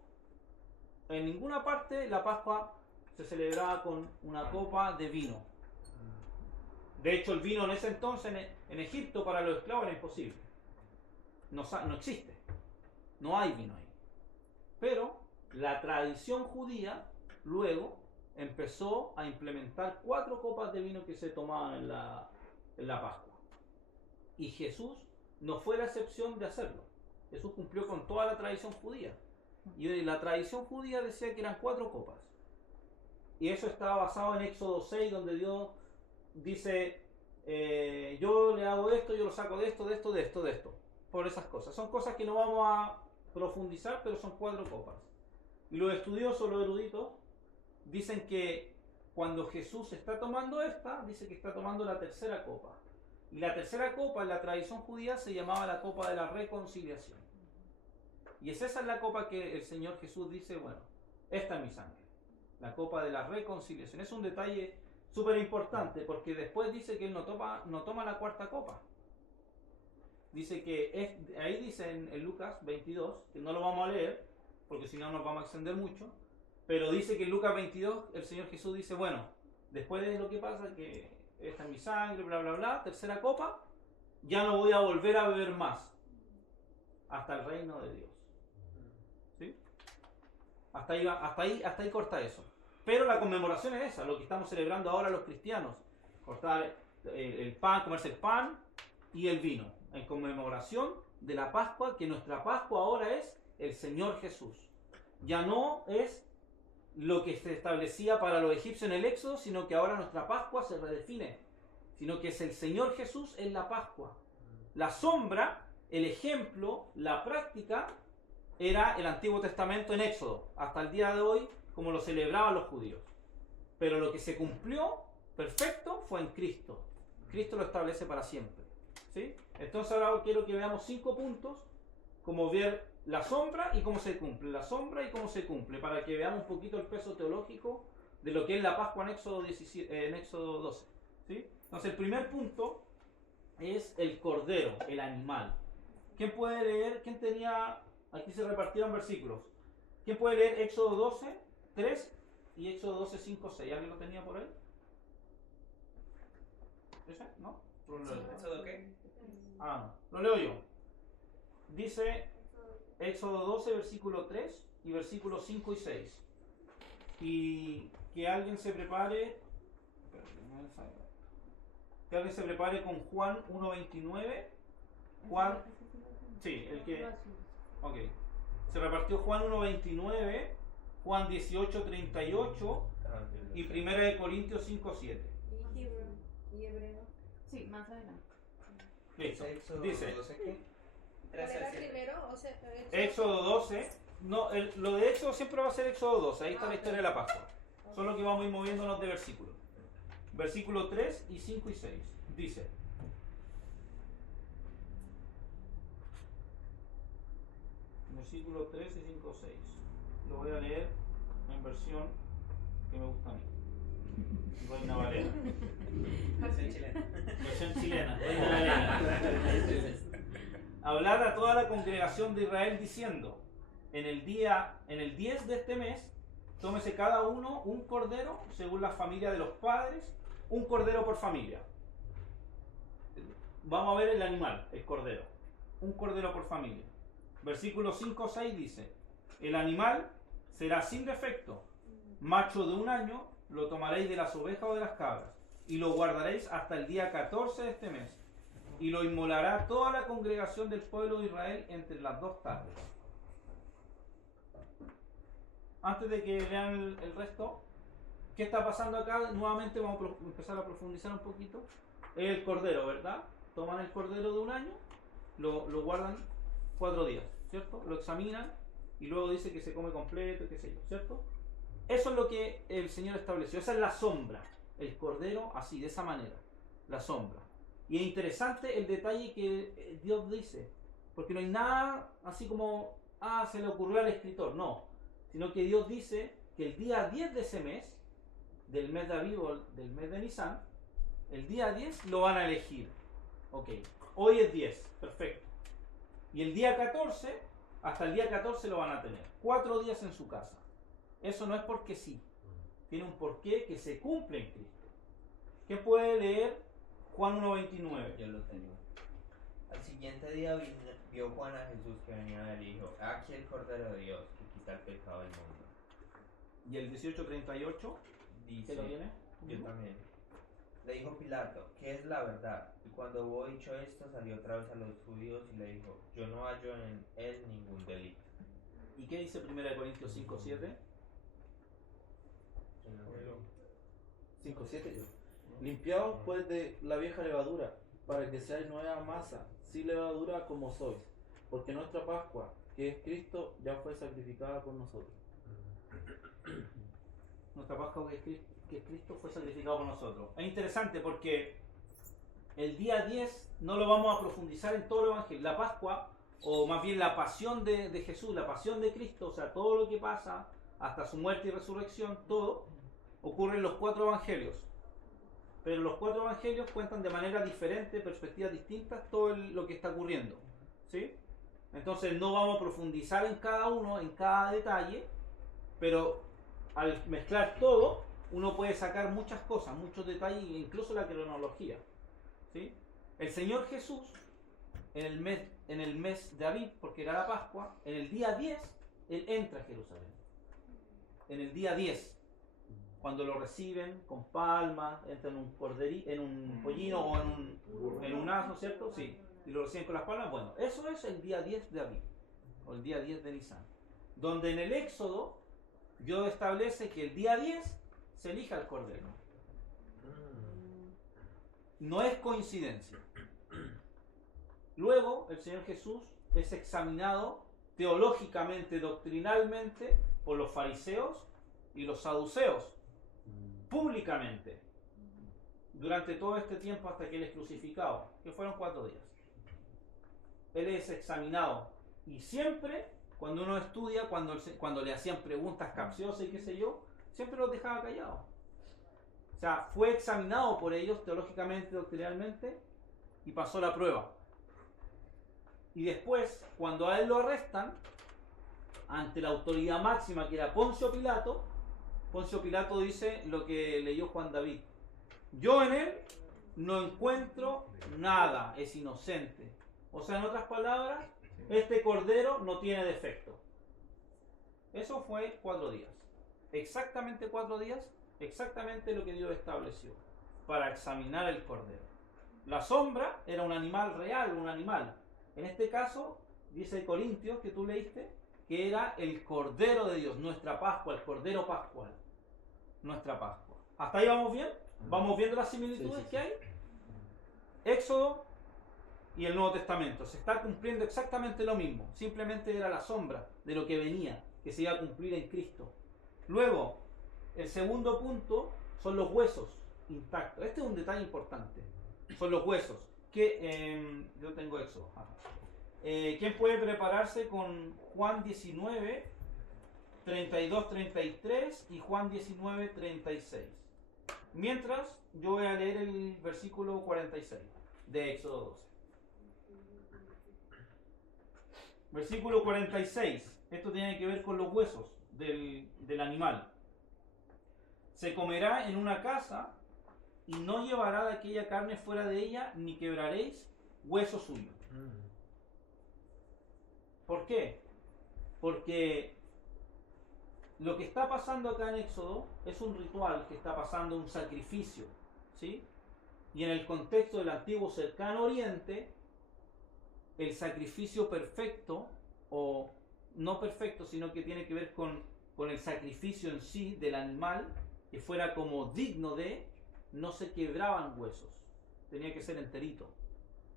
En ninguna parte la Pascua se celebraba con una copa de vino. De hecho, el vino en ese entonces en Egipto para los esclavos era imposible. No existe. No hay vino ahí. Pero la tradición judía luego empezó a implementar 4 copas de vino que se tomaban en la Pascua. Y Jesús no fue la excepción de hacerlo. Jesús cumplió con toda la tradición judía. Y la tradición judía decía que eran 4 copas. Y eso está basado en Éxodo 6, donde Dios dice, yo le hago esto, yo lo saco de esto, por esas cosas. Son cosas que no vamos a profundizar, pero son 4 copas. Y los estudiosos, los eruditos, dicen que cuando Jesús está tomando esta, dice que está tomando la tercera copa. Y la tercera copa en la tradición judía se llamaba la copa de la reconciliación. Y esa es la copa que el Señor Jesús dice, bueno, esta es mi sangre. La copa de la reconciliación. Es un detalle súper importante porque después dice que él no toma la cuarta copa. Dice que, ahí dice en Lucas 22, que no lo vamos a leer porque si no nos vamos a extender mucho, pero dice que en Lucas 22 el Señor Jesús dice, bueno, después de lo que pasa, que esta es mi sangre, bla, bla, bla, tercera copa, ya no voy a volver a beber más hasta el reino de Dios. ¿Sí? Hasta ahí corta eso. Pero la conmemoración es esa, lo que estamos celebrando ahora los cristianos. Cortar el pan, comerse el pan y el vino. En conmemoración de la Pascua, que nuestra Pascua ahora es el Señor Jesús. Ya no es lo que se establecía para los egipcios en el Éxodo, sino que ahora nuestra Pascua se redefine. Sino que es el Señor Jesús en la Pascua. La sombra, el ejemplo, la práctica, era el Antiguo Testamento en Éxodo. Hasta el día de hoy, como lo celebraban los judíos. Pero lo que se cumplió perfecto fue en Cristo. Cristo lo establece para siempre. ¿Sí? Entonces ahora quiero que veamos 5 puntos, como ver la sombra y cómo se cumple, la sombra y cómo se cumple, para que veamos un poquito el peso teológico de lo que es la Pascua en Éxodo 12. ¿Sí? Entonces el primer punto es el cordero, el animal. ¿Quién puede leer? ¿Quién tenía? Aquí se repartieron versículos. ¿Quién puede leer Éxodo 12, 3 y Éxodo 12, 5, 6? ¿Alguien lo tenía por ahí? ¿Ese? ¿No? Lo leo yo. ¿Éxodo qué? Ah, no. Lo leo yo. Dice Éxodo 12, versículo 3 y versículos 5 y 6. Y que alguien se prepare. Que alguien se prepare con Juan 1.29. Juan. Sí, el que. Ok. Se repartió Juan 1.29, Juan 18.38 y 1 Corintios 5.7. ¿Y hebreo? Sí, más adelante. Listo. Éxodo Dice 12, ¿qué? ¿Cuál 13 era al 7. primero? O sea, Éxodo 12. No, lo de Éxodo siempre va a ser Éxodo 12. Ahí está la historia de la Pascua. Solo que vamos a ir moviéndonos de versículos. Versículo 3 y 5 y 6. Dice. Versículo 3 y 5, 6. Lo voy a leer en versión que me gusta a mí. Reina Valera. Versión chilena. Versión chilena. Reina Valera. Hablar a toda la congregación de Israel diciendo: en el 10 de este mes, tómese cada uno un cordero según la familia de los padres, un cordero por familia. Vamos a ver el animal, el cordero. Un cordero por familia. Versículo 5 o 6 dice: el animal será sin defecto, macho de 1 año, lo tomaréis de las ovejas o de las cabras, y lo guardaréis hasta el día 14 de este mes, y lo inmolará toda la congregación del pueblo de Israel entre las 2 tardes. Antes de que lean el resto, ¿qué está pasando acá? Nuevamente vamos a empezar a profundizar un poquito. El cordero, ¿verdad? Toman el cordero de 1 año, lo guardan 4 días, ¿cierto? Lo examinan y luego dice que se come completo, qué sé yo, ¿cierto? Eso es lo que el Señor estableció. Esa es la sombra. El cordero así, de esa manera. La sombra. Y es interesante el detalle que Dios dice. Porque no hay nada así como, se le ocurrió al escritor. No. Sino que Dios dice que el día 10 de ese mes, del mes de Aviv o del mes de Nisan, el día 10 lo van a elegir. Ok. Hoy es 10. Perfecto. Y el día 14, hasta el día 14 lo van a tener. 4 días en su casa. Eso no es porque sí. Tiene un porqué que se cumple en Cristo. ¿Quién puede leer Juan 1.29? Yo lo tengo. Al siguiente día vio Juan a Jesús que venía del Hijo. Aquí el Cordero de Dios que quita el pecado del mundo. Y el 18.38, Dice, ¿qué lo tiene? yo también. Le dijo Pilato, ¿qué es la verdad? Y cuando hubo dicho esto, salió otra vez a los judíos y le dijo, yo no hallo en él ningún delito. ¿Y qué dice 1 Corintios 5.7? 5:7 yo. Limpiaos pues de la vieja levadura, para que seáis nueva masa, sin levadura como sois, porque nuestra Pascua, que es Cristo, ya fue sacrificada por nosotros. Nuestra Pascua que es Cristo fue sacrificado por nosotros. Es interesante porque el día 10 no lo vamos a profundizar en todo el Evangelio. La Pascua, o más bien la pasión de Jesús, la pasión de Cristo, o sea, todo lo que pasa hasta su muerte y resurrección, todo ocurre en los 4 evangelios. Pero los 4 evangelios cuentan de manera diferente, perspectivas distintas, todo lo que está ocurriendo. ¿Sí? Entonces no vamos a profundizar en cada uno, en cada detalle, pero al mezclar todo, uno puede sacar muchas cosas, muchos detalles, incluso la cronología. ¿Sí? El Señor Jesús, en el mes de Aviv, porque era la Pascua, en el día 10, Él entra a Jerusalén. En el día 10. Cuando lo reciben con palmas, entra en un pollino o en un asno, ¿cierto? Sí. Y lo reciben con las palmas. Bueno, eso es el día 10 de Aviv, o el día 10 de Nisan. Donde en el Éxodo, Dios establece que el día 10 se elija el cordero. No es coincidencia. Luego, el Señor Jesús es examinado teológicamente, doctrinalmente, por los fariseos y los saduceos. Públicamente. durante todo este tiempo hasta que Él es crucificado, que fueron 4 días. Él es examinado. Y siempre, cuando uno estudia, cuando le hacían preguntas capciosas y qué sé yo, siempre los dejaba callados. O sea, fue examinado por ellos teológicamente, doctrinalmente, y pasó la prueba. Y después, cuando a él lo arrestan, ante la autoridad máxima que era Poncio Pilato dice lo que leyó Juan David. Yo en él no encuentro nada, es inocente. O sea, en otras palabras, este cordero no tiene defecto. Eso fue 4 días. Exactamente 4 días, exactamente lo que Dios estableció para examinar el cordero. La sombra era un animal real, un animal. En este caso, dice Corintios, que tú leíste, que era el Cordero de Dios, nuestra Pascua, el Cordero Pascual. Nuestra Pascua. ¿Hasta ahí vamos bien? ¿Vamos viendo las similitudes que hay? Éxodo y el Nuevo Testamento. Se está cumpliendo exactamente lo mismo. Simplemente era la sombra de lo que venía, que se iba a cumplir en Cristo. Luego, el segundo punto son los huesos intactos. Este es un detalle importante. Son los huesos. Yo tengo Éxodo. ¿Quién puede prepararse con Juan 19, 32, 33 y Juan 19, 36? Mientras, yo voy a leer el versículo 46 de Éxodo 12. Versículo 46. Esto tiene que ver con los huesos del animal. Se comerá en una casa y no llevará de aquella carne fuera de ella, ni quebraréis hueso suyo. ¿Por qué? Porque lo que está pasando acá en Éxodo es un ritual que está pasando, un sacrificio, ¿sí? Y en el contexto del antiguo cercano oriente, el sacrificio perfecto, o no perfecto, sino que tiene que ver con el sacrificio en sí del animal, que fuera como digno de, no se quebraban huesos, tenía que ser enterito,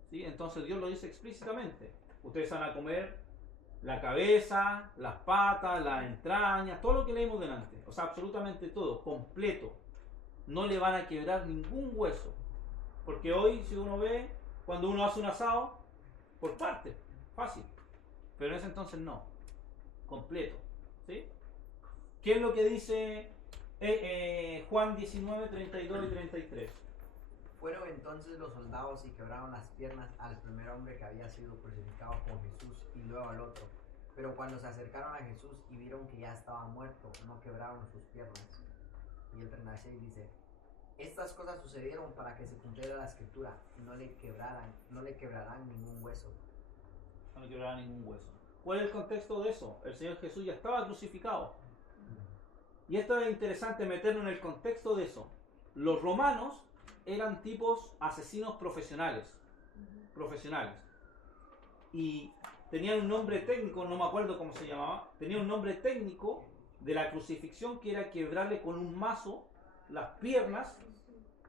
¿sí? Entonces Dios lo dice explícitamente: ustedes van a comer la cabeza, las patas, las entrañas, todo lo que leímos delante, o sea, absolutamente todo, completo. No le van a quebrar ningún hueso, porque hoy, si uno ve, cuando uno hace un asado, por parte, fácil, pero en ese entonces no, completo, ¿sí? ¿Qué es lo que dice Juan 19, 32 y 33? Fueron entonces los soldados y quebraron las piernas al primer hombre que había sido crucificado con Jesús y luego al otro. Pero cuando se acercaron a Jesús y vieron que ya estaba muerto, no quebraron sus piernas. Y el 36 dice: estas cosas sucedieron para que se cumpliera la escritura, no le quebrarán ningún hueso. No le quebrarán ningún hueso. ¿Cuál es el contexto de eso? El Señor Jesús ya estaba crucificado. Y esto es interesante meternos en el contexto de eso. Los romanos eran tipos asesinos profesionales. Y tenían un nombre técnico, no me acuerdo cómo se llamaba, tenía un nombre técnico de la crucifixión, que era quebrarle con un mazo las piernas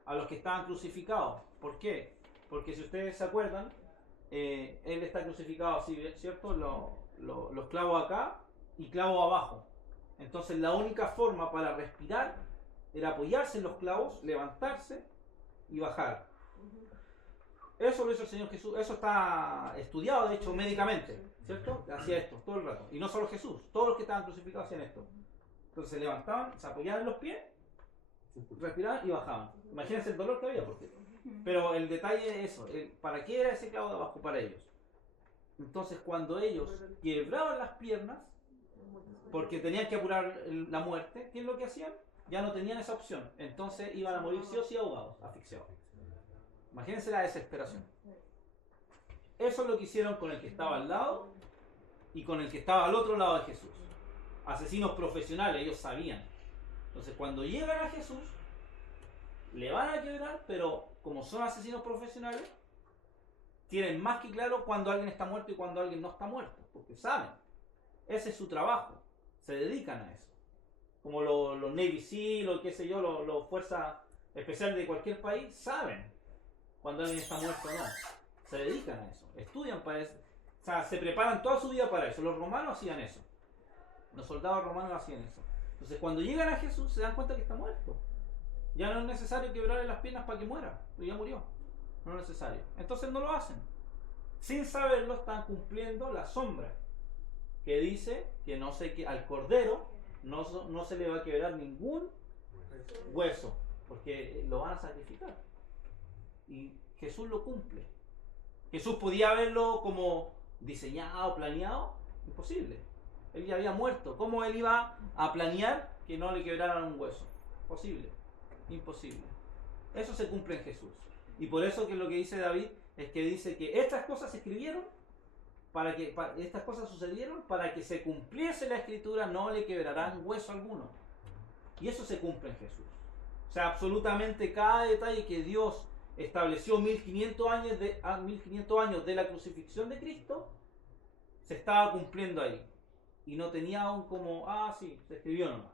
a los que estaban crucificados. ¿Por qué? Porque si ustedes se acuerdan, él está crucificado así, ¿cierto? Los clavos acá y clavos abajo. Entonces la única forma para respirar era apoyarse en los clavos, levantarse y bajar. Eso lo hizo el Señor Jesús. Eso está estudiado, de hecho, médicamente, ¿cierto? Hacía esto todo el rato. Y no solo Jesús, todos los que estaban crucificados hacían esto. Entonces se levantaban, se apoyaban en los pies, respiraban y bajaban. Imagínense el dolor que había, porque... Pero el detalle es eso. ¿Para qué era ese clavo de abajo? Para ellos. Entonces cuando ellos quebraban las piernas, porque tenían que apurar la muerte, ¿qué es lo que hacían? Ya no tenían esa opción. Entonces iban a morir sí o sí ahogados, asfixiados. Imagínense la desesperación. Eso es lo que hicieron con el que estaba al lado y con el que estaba al otro lado de Jesús. Asesinos profesionales, ellos sabían. Entonces cuando llegan a Jesús, le van a quebrar, pero como son asesinos profesionales, tienen más que claro cuando alguien está muerto y cuando alguien no está muerto, porque saben. Ese es su trabajo. Se dedican a eso. Como los Navy SEAL o qué sé yo, los fuerzas especiales de cualquier país, saben cuando alguien está muerto o no. Se dedican a eso. Estudian para eso. O sea, se preparan toda su vida para eso. Los romanos hacían eso. Los soldados romanos hacían eso. Entonces, cuando llegan a Jesús, se dan cuenta que está muerto. Ya no es necesario quebrarle las piernas para que muera, porque ya murió. No es necesario. Entonces no lo hacen. Sin saberlo están cumpliendo la sombra que dice que no sé que al cordero no se le va a quebrar ningún hueso, porque lo van a sacrificar. Y Jesús lo cumple. Jesús podía haberlo como diseñado, planeado, imposible. Él ya había muerto. ¿Cómo él iba a planear que no le quebraran un hueso? Posible, imposible. Eso se cumple en Jesús. Y por eso que lo que dice David es que dice que estas cosas se escribieron estas cosas sucedieron para que se cumpliese la escritura, no le quebrarán hueso alguno. Y eso se cumple en Jesús. O sea, absolutamente cada detalle que Dios estableció 1500 años de la crucifixión de Cristo, se estaba cumpliendo ahí. Y no tenía aún como, sí, se escribió nomás.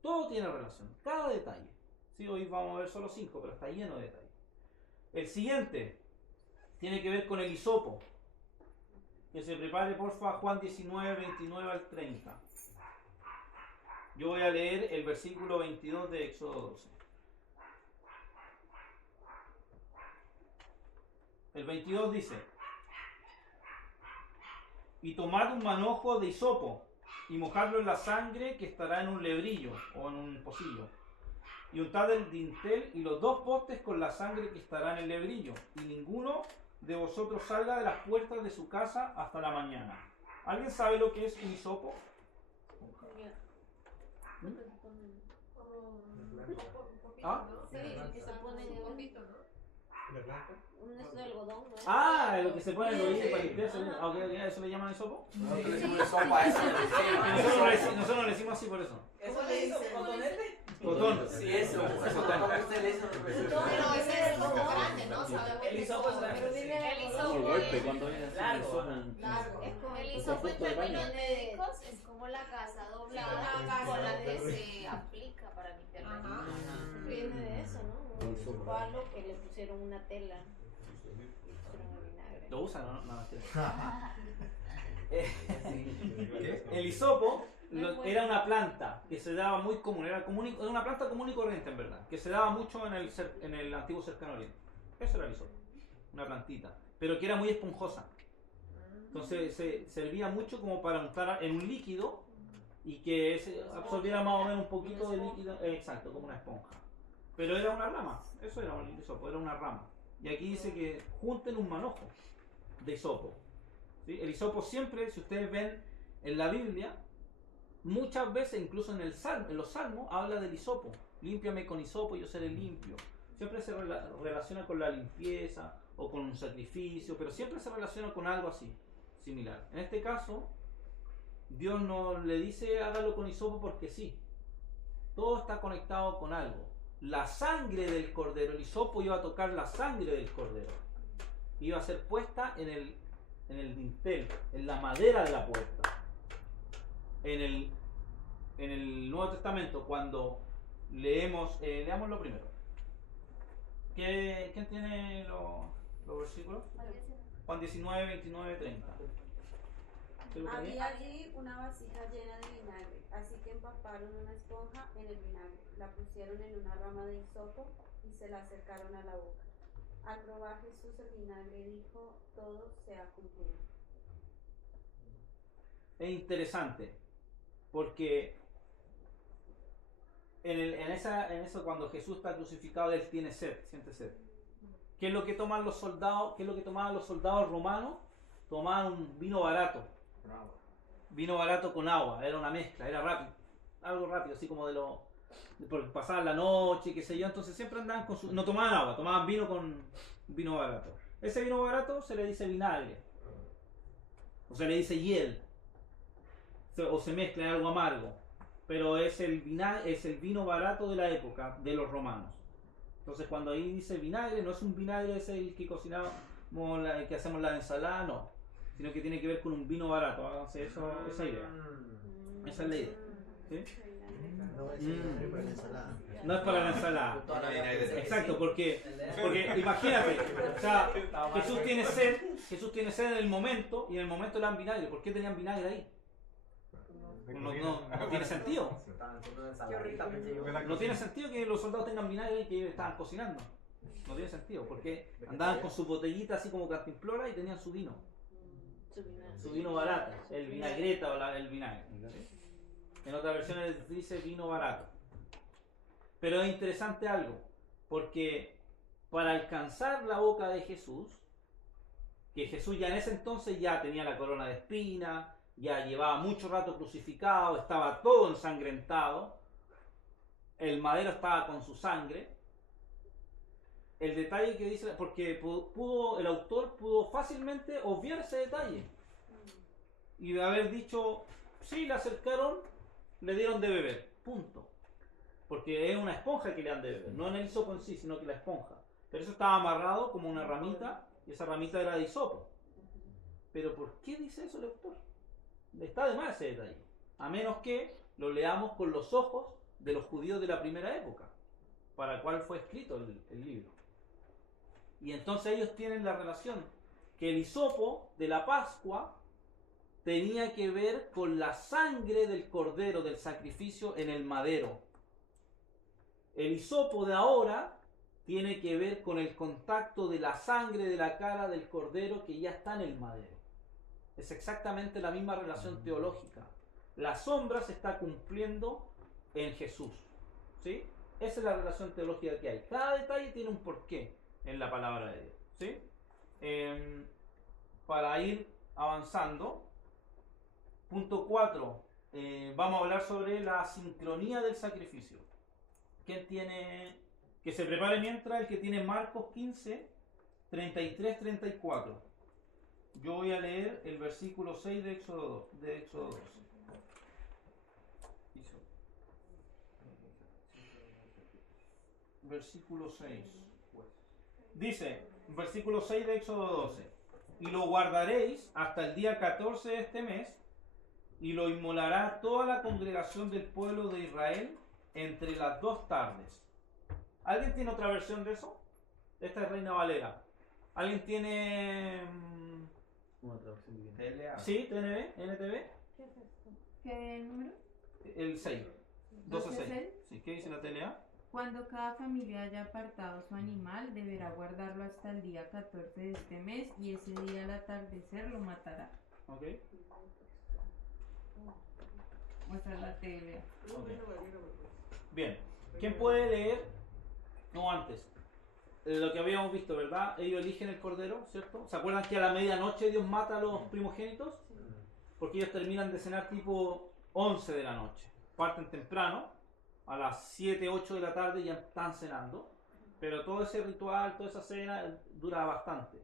Todo tiene relación, cada detalle. Sí, hoy vamos a ver solo 5, pero está lleno de detalles. El siguiente tiene que ver con el hisopo. Que se prepare, porfa, Juan 19, 29 al 30. Yo voy a leer el versículo 22 de Éxodo 12. El 22 dice: y tomad un manojo de hisopo y mojadlo en la sangre que estará en un lebrillo o en un pocillo, y untad el dintel y los 2 postes con la sangre que estará en el lebrillo, y ninguno de vosotros salga de las puertas de su casa hasta la mañana. ¿Alguien sabe lo que es un hisopo? ¿Ah? Sí, que se pone en un poquito, ¿no? Un esto de algodón, ¿no? Lo que se pone en el oído para limpiarse. ¿Eso le llaman hisopo? Nosotros le decimos sopa a eso. Nosotros le decimos así por eso. ¿Eso le hizo cotonete? Cotón. Sí, eso. ¿Cómo usted le hizo? Pero ese es el más grande, ¿no? Sabemos El que hisopo es grande. pero viene Como el el hisopo golpe es cuando viene así, Largo. suenan. largo. Es como el Un hisopo en conjunto de términos baño. médicos es como la gasa doblada con la que se aplica para limpiar la Ajá. herida. Viene de eso, ¿no? Con Un palo que le pusieron una tela. Y pusieron el vinagre. ¿Lo usan o no? No, el hisopo era una planta que se daba muy común, era una planta común y corriente en verdad, que se daba mucho en el antiguo cercano oriente. Eso era el hisopo, una plantita, pero que era muy esponjosa. Entonces se servía mucho como para untar en un líquido y que absorbiera más o menos un poquito de líquido, exacto, como una esponja. Pero era una rama, eso era un hisopo, era una rama. Y aquí dice que junten un manojo de hisopo. ¿Sí? El hisopo siempre, si ustedes ven en la Biblia, muchas veces, incluso en los salmos, habla del hisopo. Límpiame con hisopo, yo seré limpio. Siempre se relaciona con la limpieza o con un sacrificio, pero siempre se relaciona con algo así, similar. En este caso, Dios no le dice hágalo con hisopo porque sí. Todo está conectado con algo. La sangre del cordero, el hisopo iba a tocar la sangre del cordero. Iba a ser puesta en el dintel, en la madera de la puerta. En el Nuevo Testamento, cuando leámoslo primero. ¿Quién tiene los versículos? Juan 19, 29, 30. ¿Sí lo tenía? Había allí una vasija llena de vinagre, así que empaparon una esponja en el vinagre, la pusieron en una rama de hisopo y se la acercaron a la boca. Al probar Jesús el vinagre dijo, todo se ha cumplido. Es interesante, porque en eso cuando Jesús está crucificado, él tiene sed, siente sed. ¿Qué es lo que toman los soldados? ¿Qué es lo que tomaban los soldados romanos? Tomaban un vino barato. Vino barato con agua, era una mezcla, era rápido, algo rápido, así como porque pasaban la noche, qué sé yo, entonces siempre andaban no tomaban agua, tomaban vino con vino barato. Ese vino barato se le dice vinagre, o se le dice hiel, o se mezcla en algo amargo, pero es el vino barato de la época de los romanos. Entonces cuando ahí dice vinagre, no es un vinagre ese el que cocinamos, que hacemos la ensalada, no, sino que tiene que ver con un vino barato. Háganse esa idea. Esa es la idea. ¿Sí? No es para la ensalada. Exacto, porque imagínate, o sea, Jesús tiene sed en el momento, y en el momento le dan vinagre. ¿Por qué tenían vinagre ahí? de No, cocina. no tiene sentido. Estaban haciendo una ensaladita, pensé yo. Huele a No tiene cocina. sentido que los soldados tengan vinagre y que estaban cocinando. No tiene sentido, porque andaban con su botellita así como cantimplora y tenían su vino. Su vino barato, el vinagreta o el vinagre. ¿Sí? En otras versiones dice vino barato. Pero es interesante algo, porque para alcanzar la boca de Jesús, que Jesús ya en ese entonces ya tenía la corona de espinas, ya llevaba mucho rato crucificado, estaba todo ensangrentado, el madero estaba con su sangre. El detalle que dice, porque el autor pudo fácilmente obviar ese detalle y de haber dicho, sí, le acercaron, le dieron de beber, punto. Porque es una esponja que le dan de beber, no en el hisopo en sí, sino que la esponja. Pero eso estaba amarrado como una ramita, y esa ramita era de hisopo. Pero ¿por qué dice eso el autor? Está de más ese detalle. A menos que lo leamos con los ojos de los judíos de la primera época, para el cual fue escrito el libro. Y entonces ellos tienen la relación que el hisopo de la Pascua tenía que ver con la sangre del cordero del sacrificio en el madero. El hisopo de ahora tiene que ver con el contacto de la sangre de la cara del cordero que ya está en el madero. Es exactamente la misma relación teológica. La sombra se está cumpliendo en Jesús. ¿Sí? Esa es la relación teológica que hay. Cada detalle tiene un porqué en la palabra de Dios. ¿Sí? Para ir avanzando, punto 4, vamos a hablar sobre la sincronía del sacrificio. ¿Quién tiene? Que se prepare mientras el que tiene Marcos 15, 33, 34. Yo voy a leer el versículo 6 de Éxodo 12. Versículo 6. Dice, versículo 6 de Éxodo 12. Y lo guardaréis hasta el día 14 de este mes, y lo inmolará toda la congregación del pueblo de Israel entre las 2 tardes. ¿Alguien tiene otra versión de eso? Esta es Reina Valera. ¿Alguien tiene Una traducción divina. TLA. sí, TNB, NTV? ¿Qué es esto? ¿Qué número? El 6. 12-6. 12-6. Sí, ¿qué dice la TLA? Cuando cada familia haya apartado su animal, deberá guardarlo hasta el día 14 de este mes y ese día al atardecer lo matará. Ok. Muestra la tele. Bien. ¿Quién puede leer? No, antes. Lo que habíamos visto, ¿verdad? Ellos eligen el cordero, ¿cierto? ¿Se acuerdan que a la medianoche Dios mata a los primogénitos? Porque ellos terminan de cenar tipo 11 de la noche. Parten temprano, a las 7, 8 de la tarde ya están cenando. Pero todo ese ritual, toda esa cena dura bastante.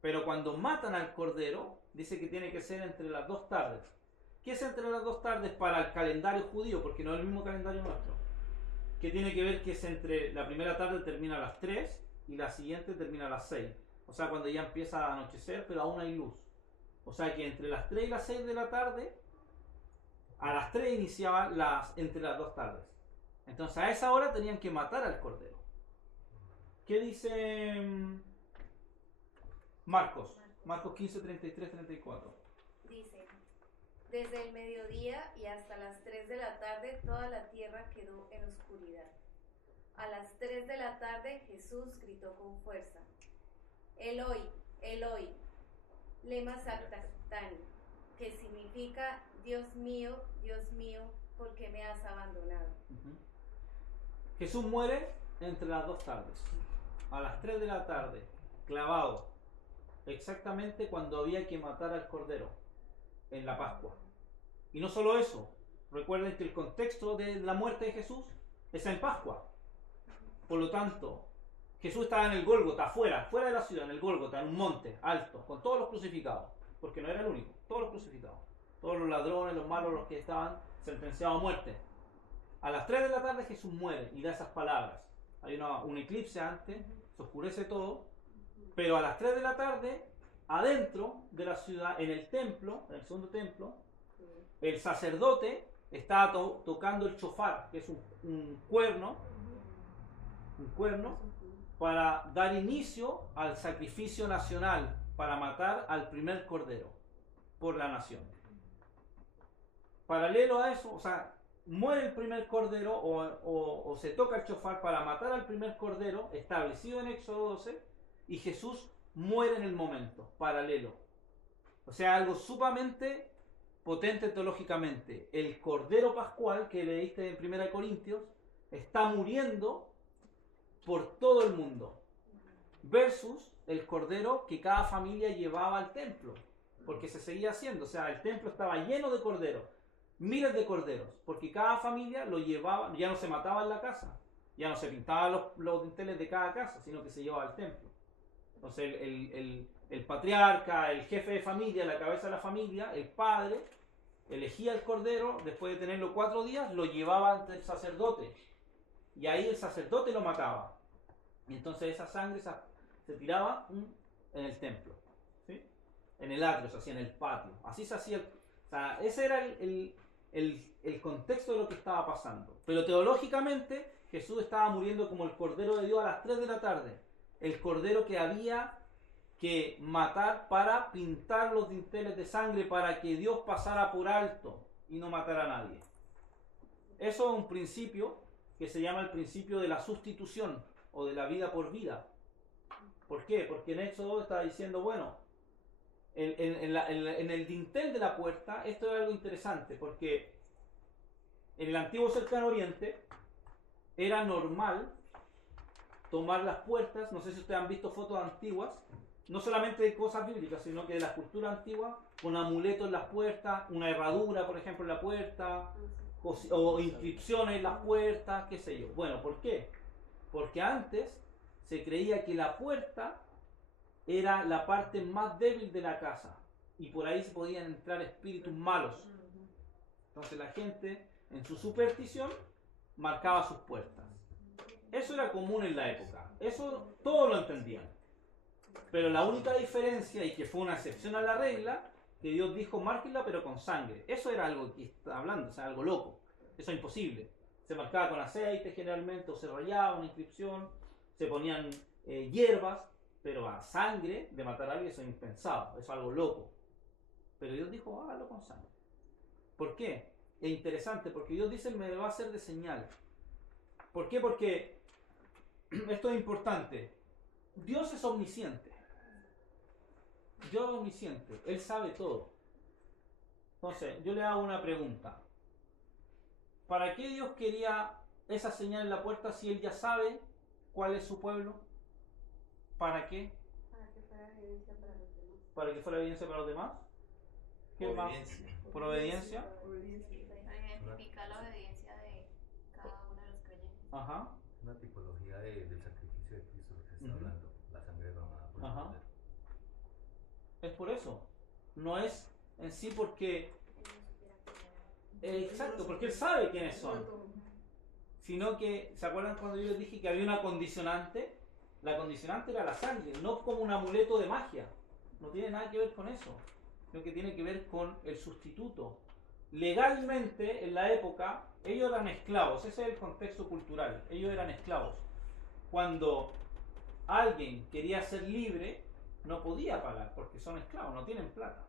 Pero cuando matan al cordero, dice que tiene que ser entre las 2 tardes. ¿Qué es entre las 2 tardes para el calendario judío? Porque no es el mismo calendario nuestro. Que tiene que ver que es entre la primera tarde termina a las 3 y la siguiente termina a las 6. O sea, cuando ya empieza a anochecer, pero aún hay luz. O sea que entre las 3 y las 6 de la tarde, a las 3 iniciaban entre las 2 tardes. Entonces a esa hora tenían que matar al cordero. ¿Qué dice Marcos? Marcos 15, 33, 34. Dice, desde el mediodía y hasta las 3 de la tarde toda la tierra quedó en oscuridad. A las 3 de la tarde Jesús gritó con fuerza, Eloi, Eloi, lema sabactani, que significa Dios mío, ¿por qué me has abandonado? Jesús muere entre las 2 tardes. A las 3 de la tarde, clavado. Exactamente cuando había que matar al cordero en la Pascua. Y no solo eso, recuerden que el contexto de la muerte de Jesús es en Pascua. Por lo tanto, Jesús estaba en el Gólgota, fuera de la ciudad, en el Gólgota, en un monte alto, con todos los crucificados, porque no era el único, todos los crucificados, todos los ladrones, los malos, los que estaban sentenciados a muerte. A las 3 de la tarde Jesús muere y da esas palabras. Hay un eclipse antes, se oscurece todo, pero a las 3 de la tarde, adentro de la ciudad, en el templo, en el segundo templo, el sacerdote estaba tocando el shofar, que es un cuerno, para dar inicio al sacrificio nacional, para matar al primer cordero por la nación. paralelo a eso, o sea, muere el primer cordero o se toca el shofar para matar al primer cordero establecido en Éxodo 12 y Jesús muere en el momento, paralelo. O sea, algo sumamente potente teológicamente. El cordero pascual que leíste en 1 Corintios está muriendo por todo el mundo versus el cordero que cada familia llevaba al templo, porque se seguía haciendo. O sea, el templo estaba lleno de corderos, miles de corderos, porque cada familia lo llevaba, ya no se mataba en la casa, ya no se pintaban los dinteles de cada casa, sino que se llevaba al templo. Entonces el patriarca, el jefe de familia, la cabeza de la familia, el padre, elegía el cordero, después de tenerlo 4 días, lo llevaba ante el sacerdote, y ahí el sacerdote lo mataba. Y entonces esa sangre se tiraba en el templo, ¿sí? En el atrio, se hacía en el patio. Así se hacía. O sea, ese era el contexto de lo que estaba pasando. Pero teológicamente Jesús estaba muriendo como el Cordero de Dios a las 3 de la tarde. El Cordero que había que matar para pintar los dinteles de sangre para que Dios pasara por alto y no matara a nadie. Eso es un principio que se llama el principio de la sustitución o de la vida por vida. ¿Por qué? Porque en Éxodo está diciendo, bueno, en el dintel de la puerta, esto es algo interesante, porque en el antiguo Cercano Oriente era normal tomar las puertas, no sé si ustedes han visto fotos antiguas, no solamente de cosas bíblicas, sino que de la cultura antigua, con amuletos en las puertas, una herradura, por ejemplo, en la puerta, o inscripciones en las puertas, qué sé yo. Bueno, ¿por qué? Porque antes se creía que la puerta era la parte más débil de la casa y por ahí se podían entrar espíritus malos. Entonces la gente, en su superstición, marcaba sus puertas. Eso era común en la época. Eso todos lo entendían. Pero la única diferencia, y que fue una excepción a la regla, que Dios dijo, márquenla pero con sangre. Eso era algo que está hablando, o sea, algo loco. Eso es imposible. Se marcaba con aceite generalmente, o se rayaba una inscripción, se ponían hierbas, pero a sangre de matar a alguien eso es impensado, eso es algo loco. Pero Dios dijo, hágalo con sangre. ¿Por qué? Es interesante, porque Dios dice, me va a hacer de señal. ¿Por qué? Porque esto es importante. Dios es omnisciente. Dios es omnisciente. Él sabe todo. Entonces, yo le hago una pregunta. ¿Para qué Dios quería esa señal en la puerta si Él ya sabe cuál es su pueblo? ¿Para qué? Para que fuera evidencia para los demás. ¿Para que fuera evidencia para los demás? ¿Qué más? ¿Por obediencia? Para identificar la obediencia de cada uno de los creyentes. Ajá. Una tipología del sacrificio de Cristo lo que está hablando, la sangre derramada por el Cordero. Es por eso. No es en sí porque... exacto, porque Él sabe quiénes son. Sino que, ¿se acuerdan cuando yo les dije que había una condicionante? La condicionante era la sangre, no como un amuleto de magia. No tiene nada que ver con eso. Sino que tiene que ver con el sustituto. Legalmente, en la época, ellos eran esclavos. Ese es el contexto cultural. Ellos eran esclavos. Cuando alguien quería ser libre, no podía pagar, porque son esclavos, no tienen plata.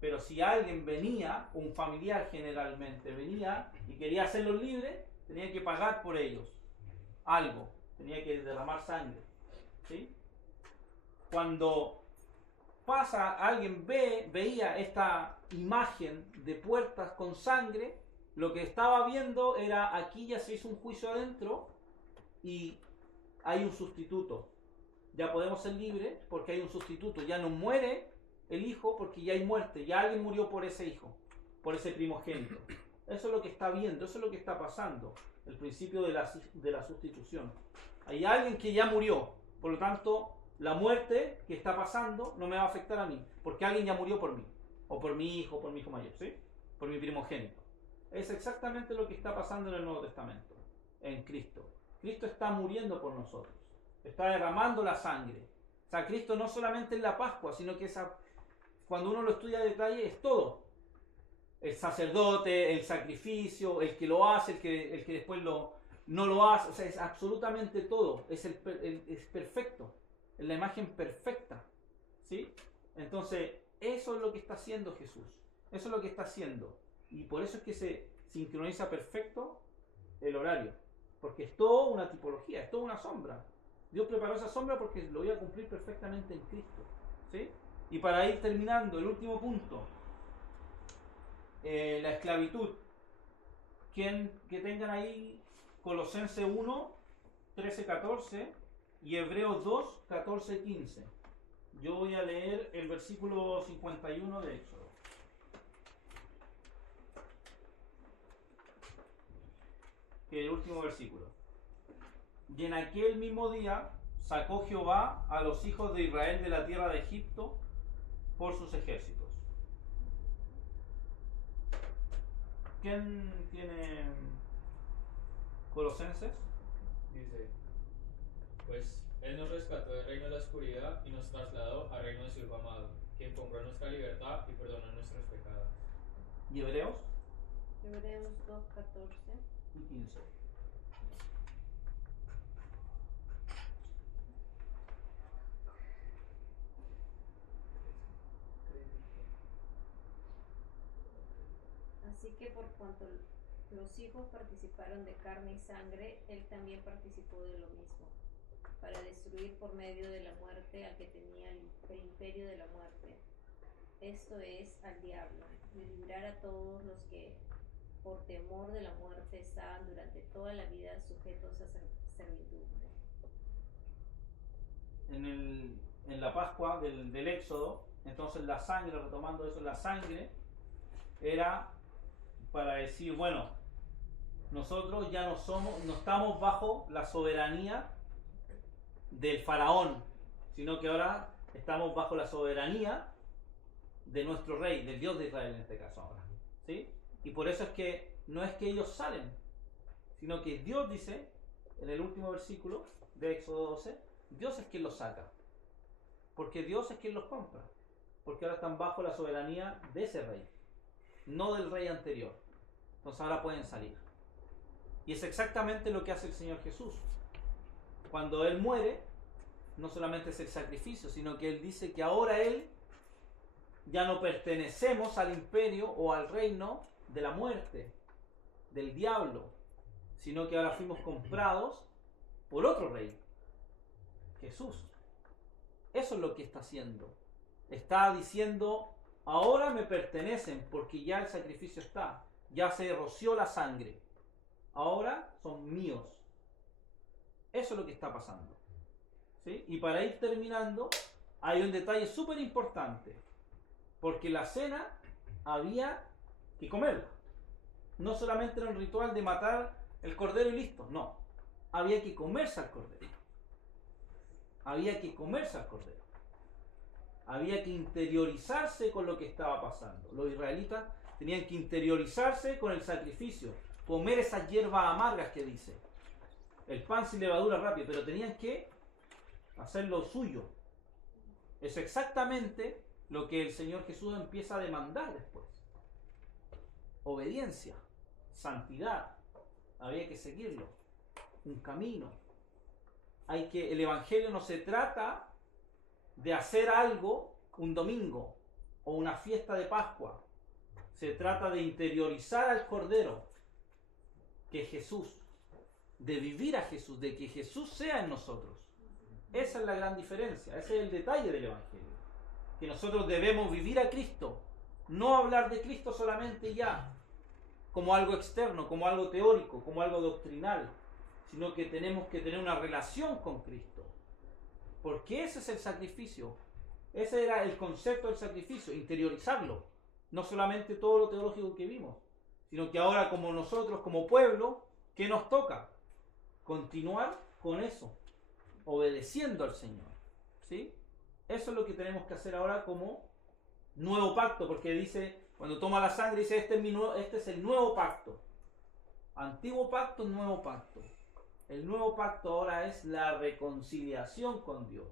Pero si alguien venía, un familiar generalmente venía y quería hacerlos libres, tenía que pagar por ellos algo, tenía que derramar sangre. ¿Sí? Cuando alguien veía esta imagen de puertas con sangre, lo que estaba viendo era, aquí ya se hizo un juicio adentro y hay un sustituto. Ya podemos ser libres porque hay un sustituto. Ya no muere el hijo porque ya hay muerte. Ya alguien murió por ese hijo, por ese primogénito. Eso es lo que está viendo, eso es lo que está pasando. El principio de la sustitución. Hay alguien que ya murió. Por lo tanto, la muerte que está pasando no me va a afectar a mí. Porque alguien ya murió por mí. O por mi hijo, por mi hijo mayor, ¿sí? Por mi primogénito. Es exactamente lo que está pasando en el Nuevo Testamento. En Cristo. Cristo está muriendo por nosotros. Está derramando la sangre. O sea, Cristo no solamente es la Pascua, sino que cuando uno lo estudia a detalle es todo. El sacerdote, el sacrificio, el que lo hace, el que después no lo hace. O sea, es absolutamente todo. Es perfecto. Es la imagen perfecta. ¿Sí? Entonces, eso es lo que está haciendo Jesús. Eso es lo que está haciendo. Y por eso es que se sincroniza perfecto el horario. Porque es toda una tipología, es toda una sombra. Dios preparó esa sombra porque lo iba a cumplir perfectamente en Cristo. ¿Sí? Y para ir terminando, el último punto. La esclavitud. Que tengan ahí Colosenses 1, 13-14 y Hebreos 2, 14-15. Yo voy a leer el versículo 51 de Éxodo. Que es el último versículo. Y en aquel mismo día sacó Jehová a los hijos de Israel de la tierra de Egipto por sus ejércitos. ¿Quién tiene Colosenses? Dice, pues Él nos rescató del reino de la oscuridad y nos trasladó al reino de su Hijo amado, quien compró nuestra libertad y perdonó nuestros pecados. ¿Y Hebreos? Hebreos 2, 14 y 15. Así que por cuanto los hijos participaron de carne y sangre, él también participó de lo mismo, para destruir por medio de la muerte al que tenía el imperio de la muerte, esto es, al diablo, y librar a todos los que por temor de la muerte estaban durante toda la vida sujetos a servidumbre. En la Pascua del Éxodo, entonces la sangre, retomando eso, la sangre era para decir, bueno, nosotros ya no estamos bajo la soberanía del faraón, sino que ahora estamos bajo la soberanía de nuestro rey, del Dios de Israel en este caso ahora, ¿sí? Y por eso es que no es que ellos salen, sino que Dios dice, en el último versículo de Éxodo 12, Dios es quien los saca, porque Dios es quien los compra, porque ahora están bajo la soberanía de ese rey, no del rey anterior. Entonces ahora pueden salir. Y es exactamente lo que hace el Señor Jesús. Cuando Él muere, no solamente es el sacrificio, sino que Él dice que ahora Él ya no pertenecemos al imperio o al reino de la muerte, del diablo, sino que ahora fuimos comprados por otro rey, Jesús. Eso es lo que está haciendo. Está diciendo, ahora me pertenecen porque ya el sacrificio está, ya se roció la sangre, ahora son míos. Eso es lo que está pasando, ¿sí? Y para ir terminando, hay un detalle súper importante, porque la cena había que comerla. No solamente era un ritual de matar el cordero y listo, no. Había que comerse al cordero. Había que comerse al cordero. Había que interiorizarse con lo que estaba pasando. Los israelitas tenían que interiorizarse con el sacrificio, comer esas hierbas amargas que dice. El pan sin levadura rápido, pero tenían que hacer lo suyo. Es exactamente lo que el Señor Jesús empieza a demandar después. Obediencia, santidad, había que seguirlo, un camino. El Evangelio no se trata de hacer algo un domingo o una fiesta de Pascua. Se trata de interiorizar al Cordero, que Jesús, de vivir a Jesús, de que Jesús sea en nosotros. Esa es la gran diferencia, ese es el detalle del Evangelio. Que nosotros debemos vivir a Cristo, no hablar de Cristo solamente ya, como algo externo, como algo teórico, como algo doctrinal, sino que tenemos que tener una relación con Cristo. Porque ese es el sacrificio. Ese era el concepto del sacrificio, interiorizarlo. No solamente todo lo teológico que vimos, sino que ahora como nosotros, como pueblo, ¿qué nos toca? Continuar con eso, obedeciendo al Señor. ¿Sí? Eso es lo que tenemos que hacer ahora como nuevo pacto, porque dice, cuando toma la sangre, dice, este es el nuevo pacto. Antiguo pacto, nuevo pacto. El nuevo pacto ahora es la reconciliación con Dios.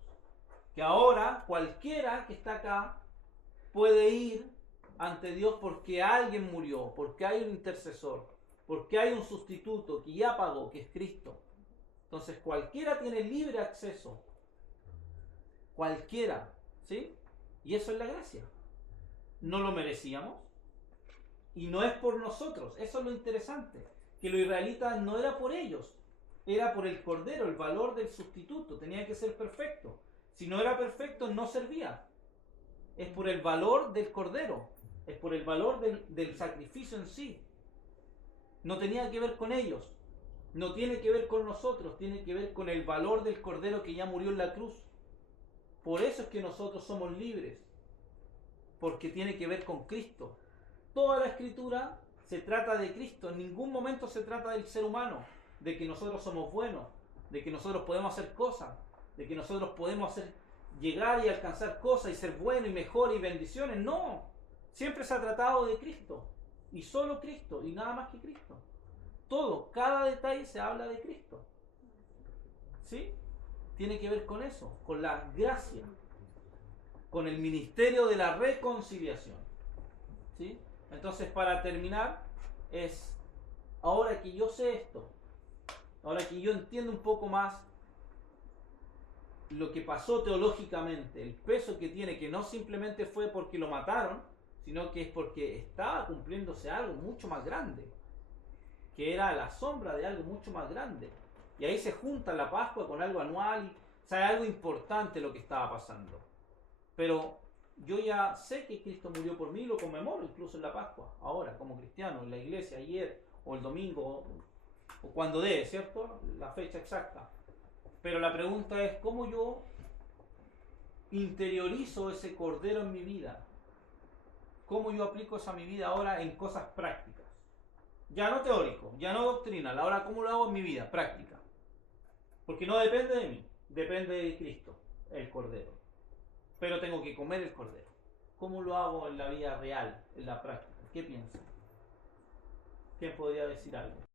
Que ahora cualquiera que está acá puede ir ante Dios porque alguien murió, porque hay un intercesor, porque hay un sustituto que ya pagó, que es Cristo. Entonces cualquiera tiene libre acceso. Cualquiera, ¿sí? Y eso es la gracia. No lo merecíamos. Y no es por nosotros, eso es lo interesante, que los israelitas no era por ellos, era por el cordero, el valor del sustituto, tenía que ser perfecto. Si no era perfecto, no servía. Es por el valor del cordero, es por el valor del sacrificio en sí. No tenía que ver con ellos, no tiene que ver con nosotros, tiene que ver con el valor del cordero que ya murió en la cruz. Por eso es que nosotros somos libres, porque tiene que ver con Cristo. Toda la escritura se trata de Cristo, en ningún momento se trata del ser humano, de que nosotros somos buenos, de que nosotros podemos hacer cosas, de que nosotros podemos llegar y alcanzar cosas y ser buenos y mejor y bendiciones. No, siempre se ha tratado de Cristo, y solo Cristo, y nada más que Cristo. Todo, cada detalle se habla de Cristo. ¿Sí? Tiene que ver con eso, con la gracia, con el ministerio de la reconciliación. ¿Sí? Entonces, para terminar, ahora que yo sé esto, ahora que yo entiendo un poco más lo que pasó teológicamente, el peso que tiene, que no simplemente fue porque lo mataron, sino que es porque estaba cumpliéndose algo mucho más grande, que era la sombra de algo mucho más grande. Y ahí se junta la Pascua con algo anual, o sea, algo importante lo que estaba pasando. Pero yo ya sé que Cristo murió por mí, lo conmemoro incluso en la Pascua, ahora como cristiano, en la iglesia, ayer, o el domingo, o cuando dé, ¿cierto? La fecha exacta. Pero la pregunta es, ¿cómo yo interiorizo ese cordero en mi vida? ¿Cómo yo aplico eso a mi vida ahora en cosas prácticas? Ya no teórico, ya no doctrinal, ahora ¿cómo lo hago en mi vida? Práctica. Porque no depende de mí, depende de Cristo, el cordero. Pero tengo que comer el cordero. ¿Cómo lo hago en la vida real, en la práctica? ¿Qué piensan? ¿Quién podría decir algo?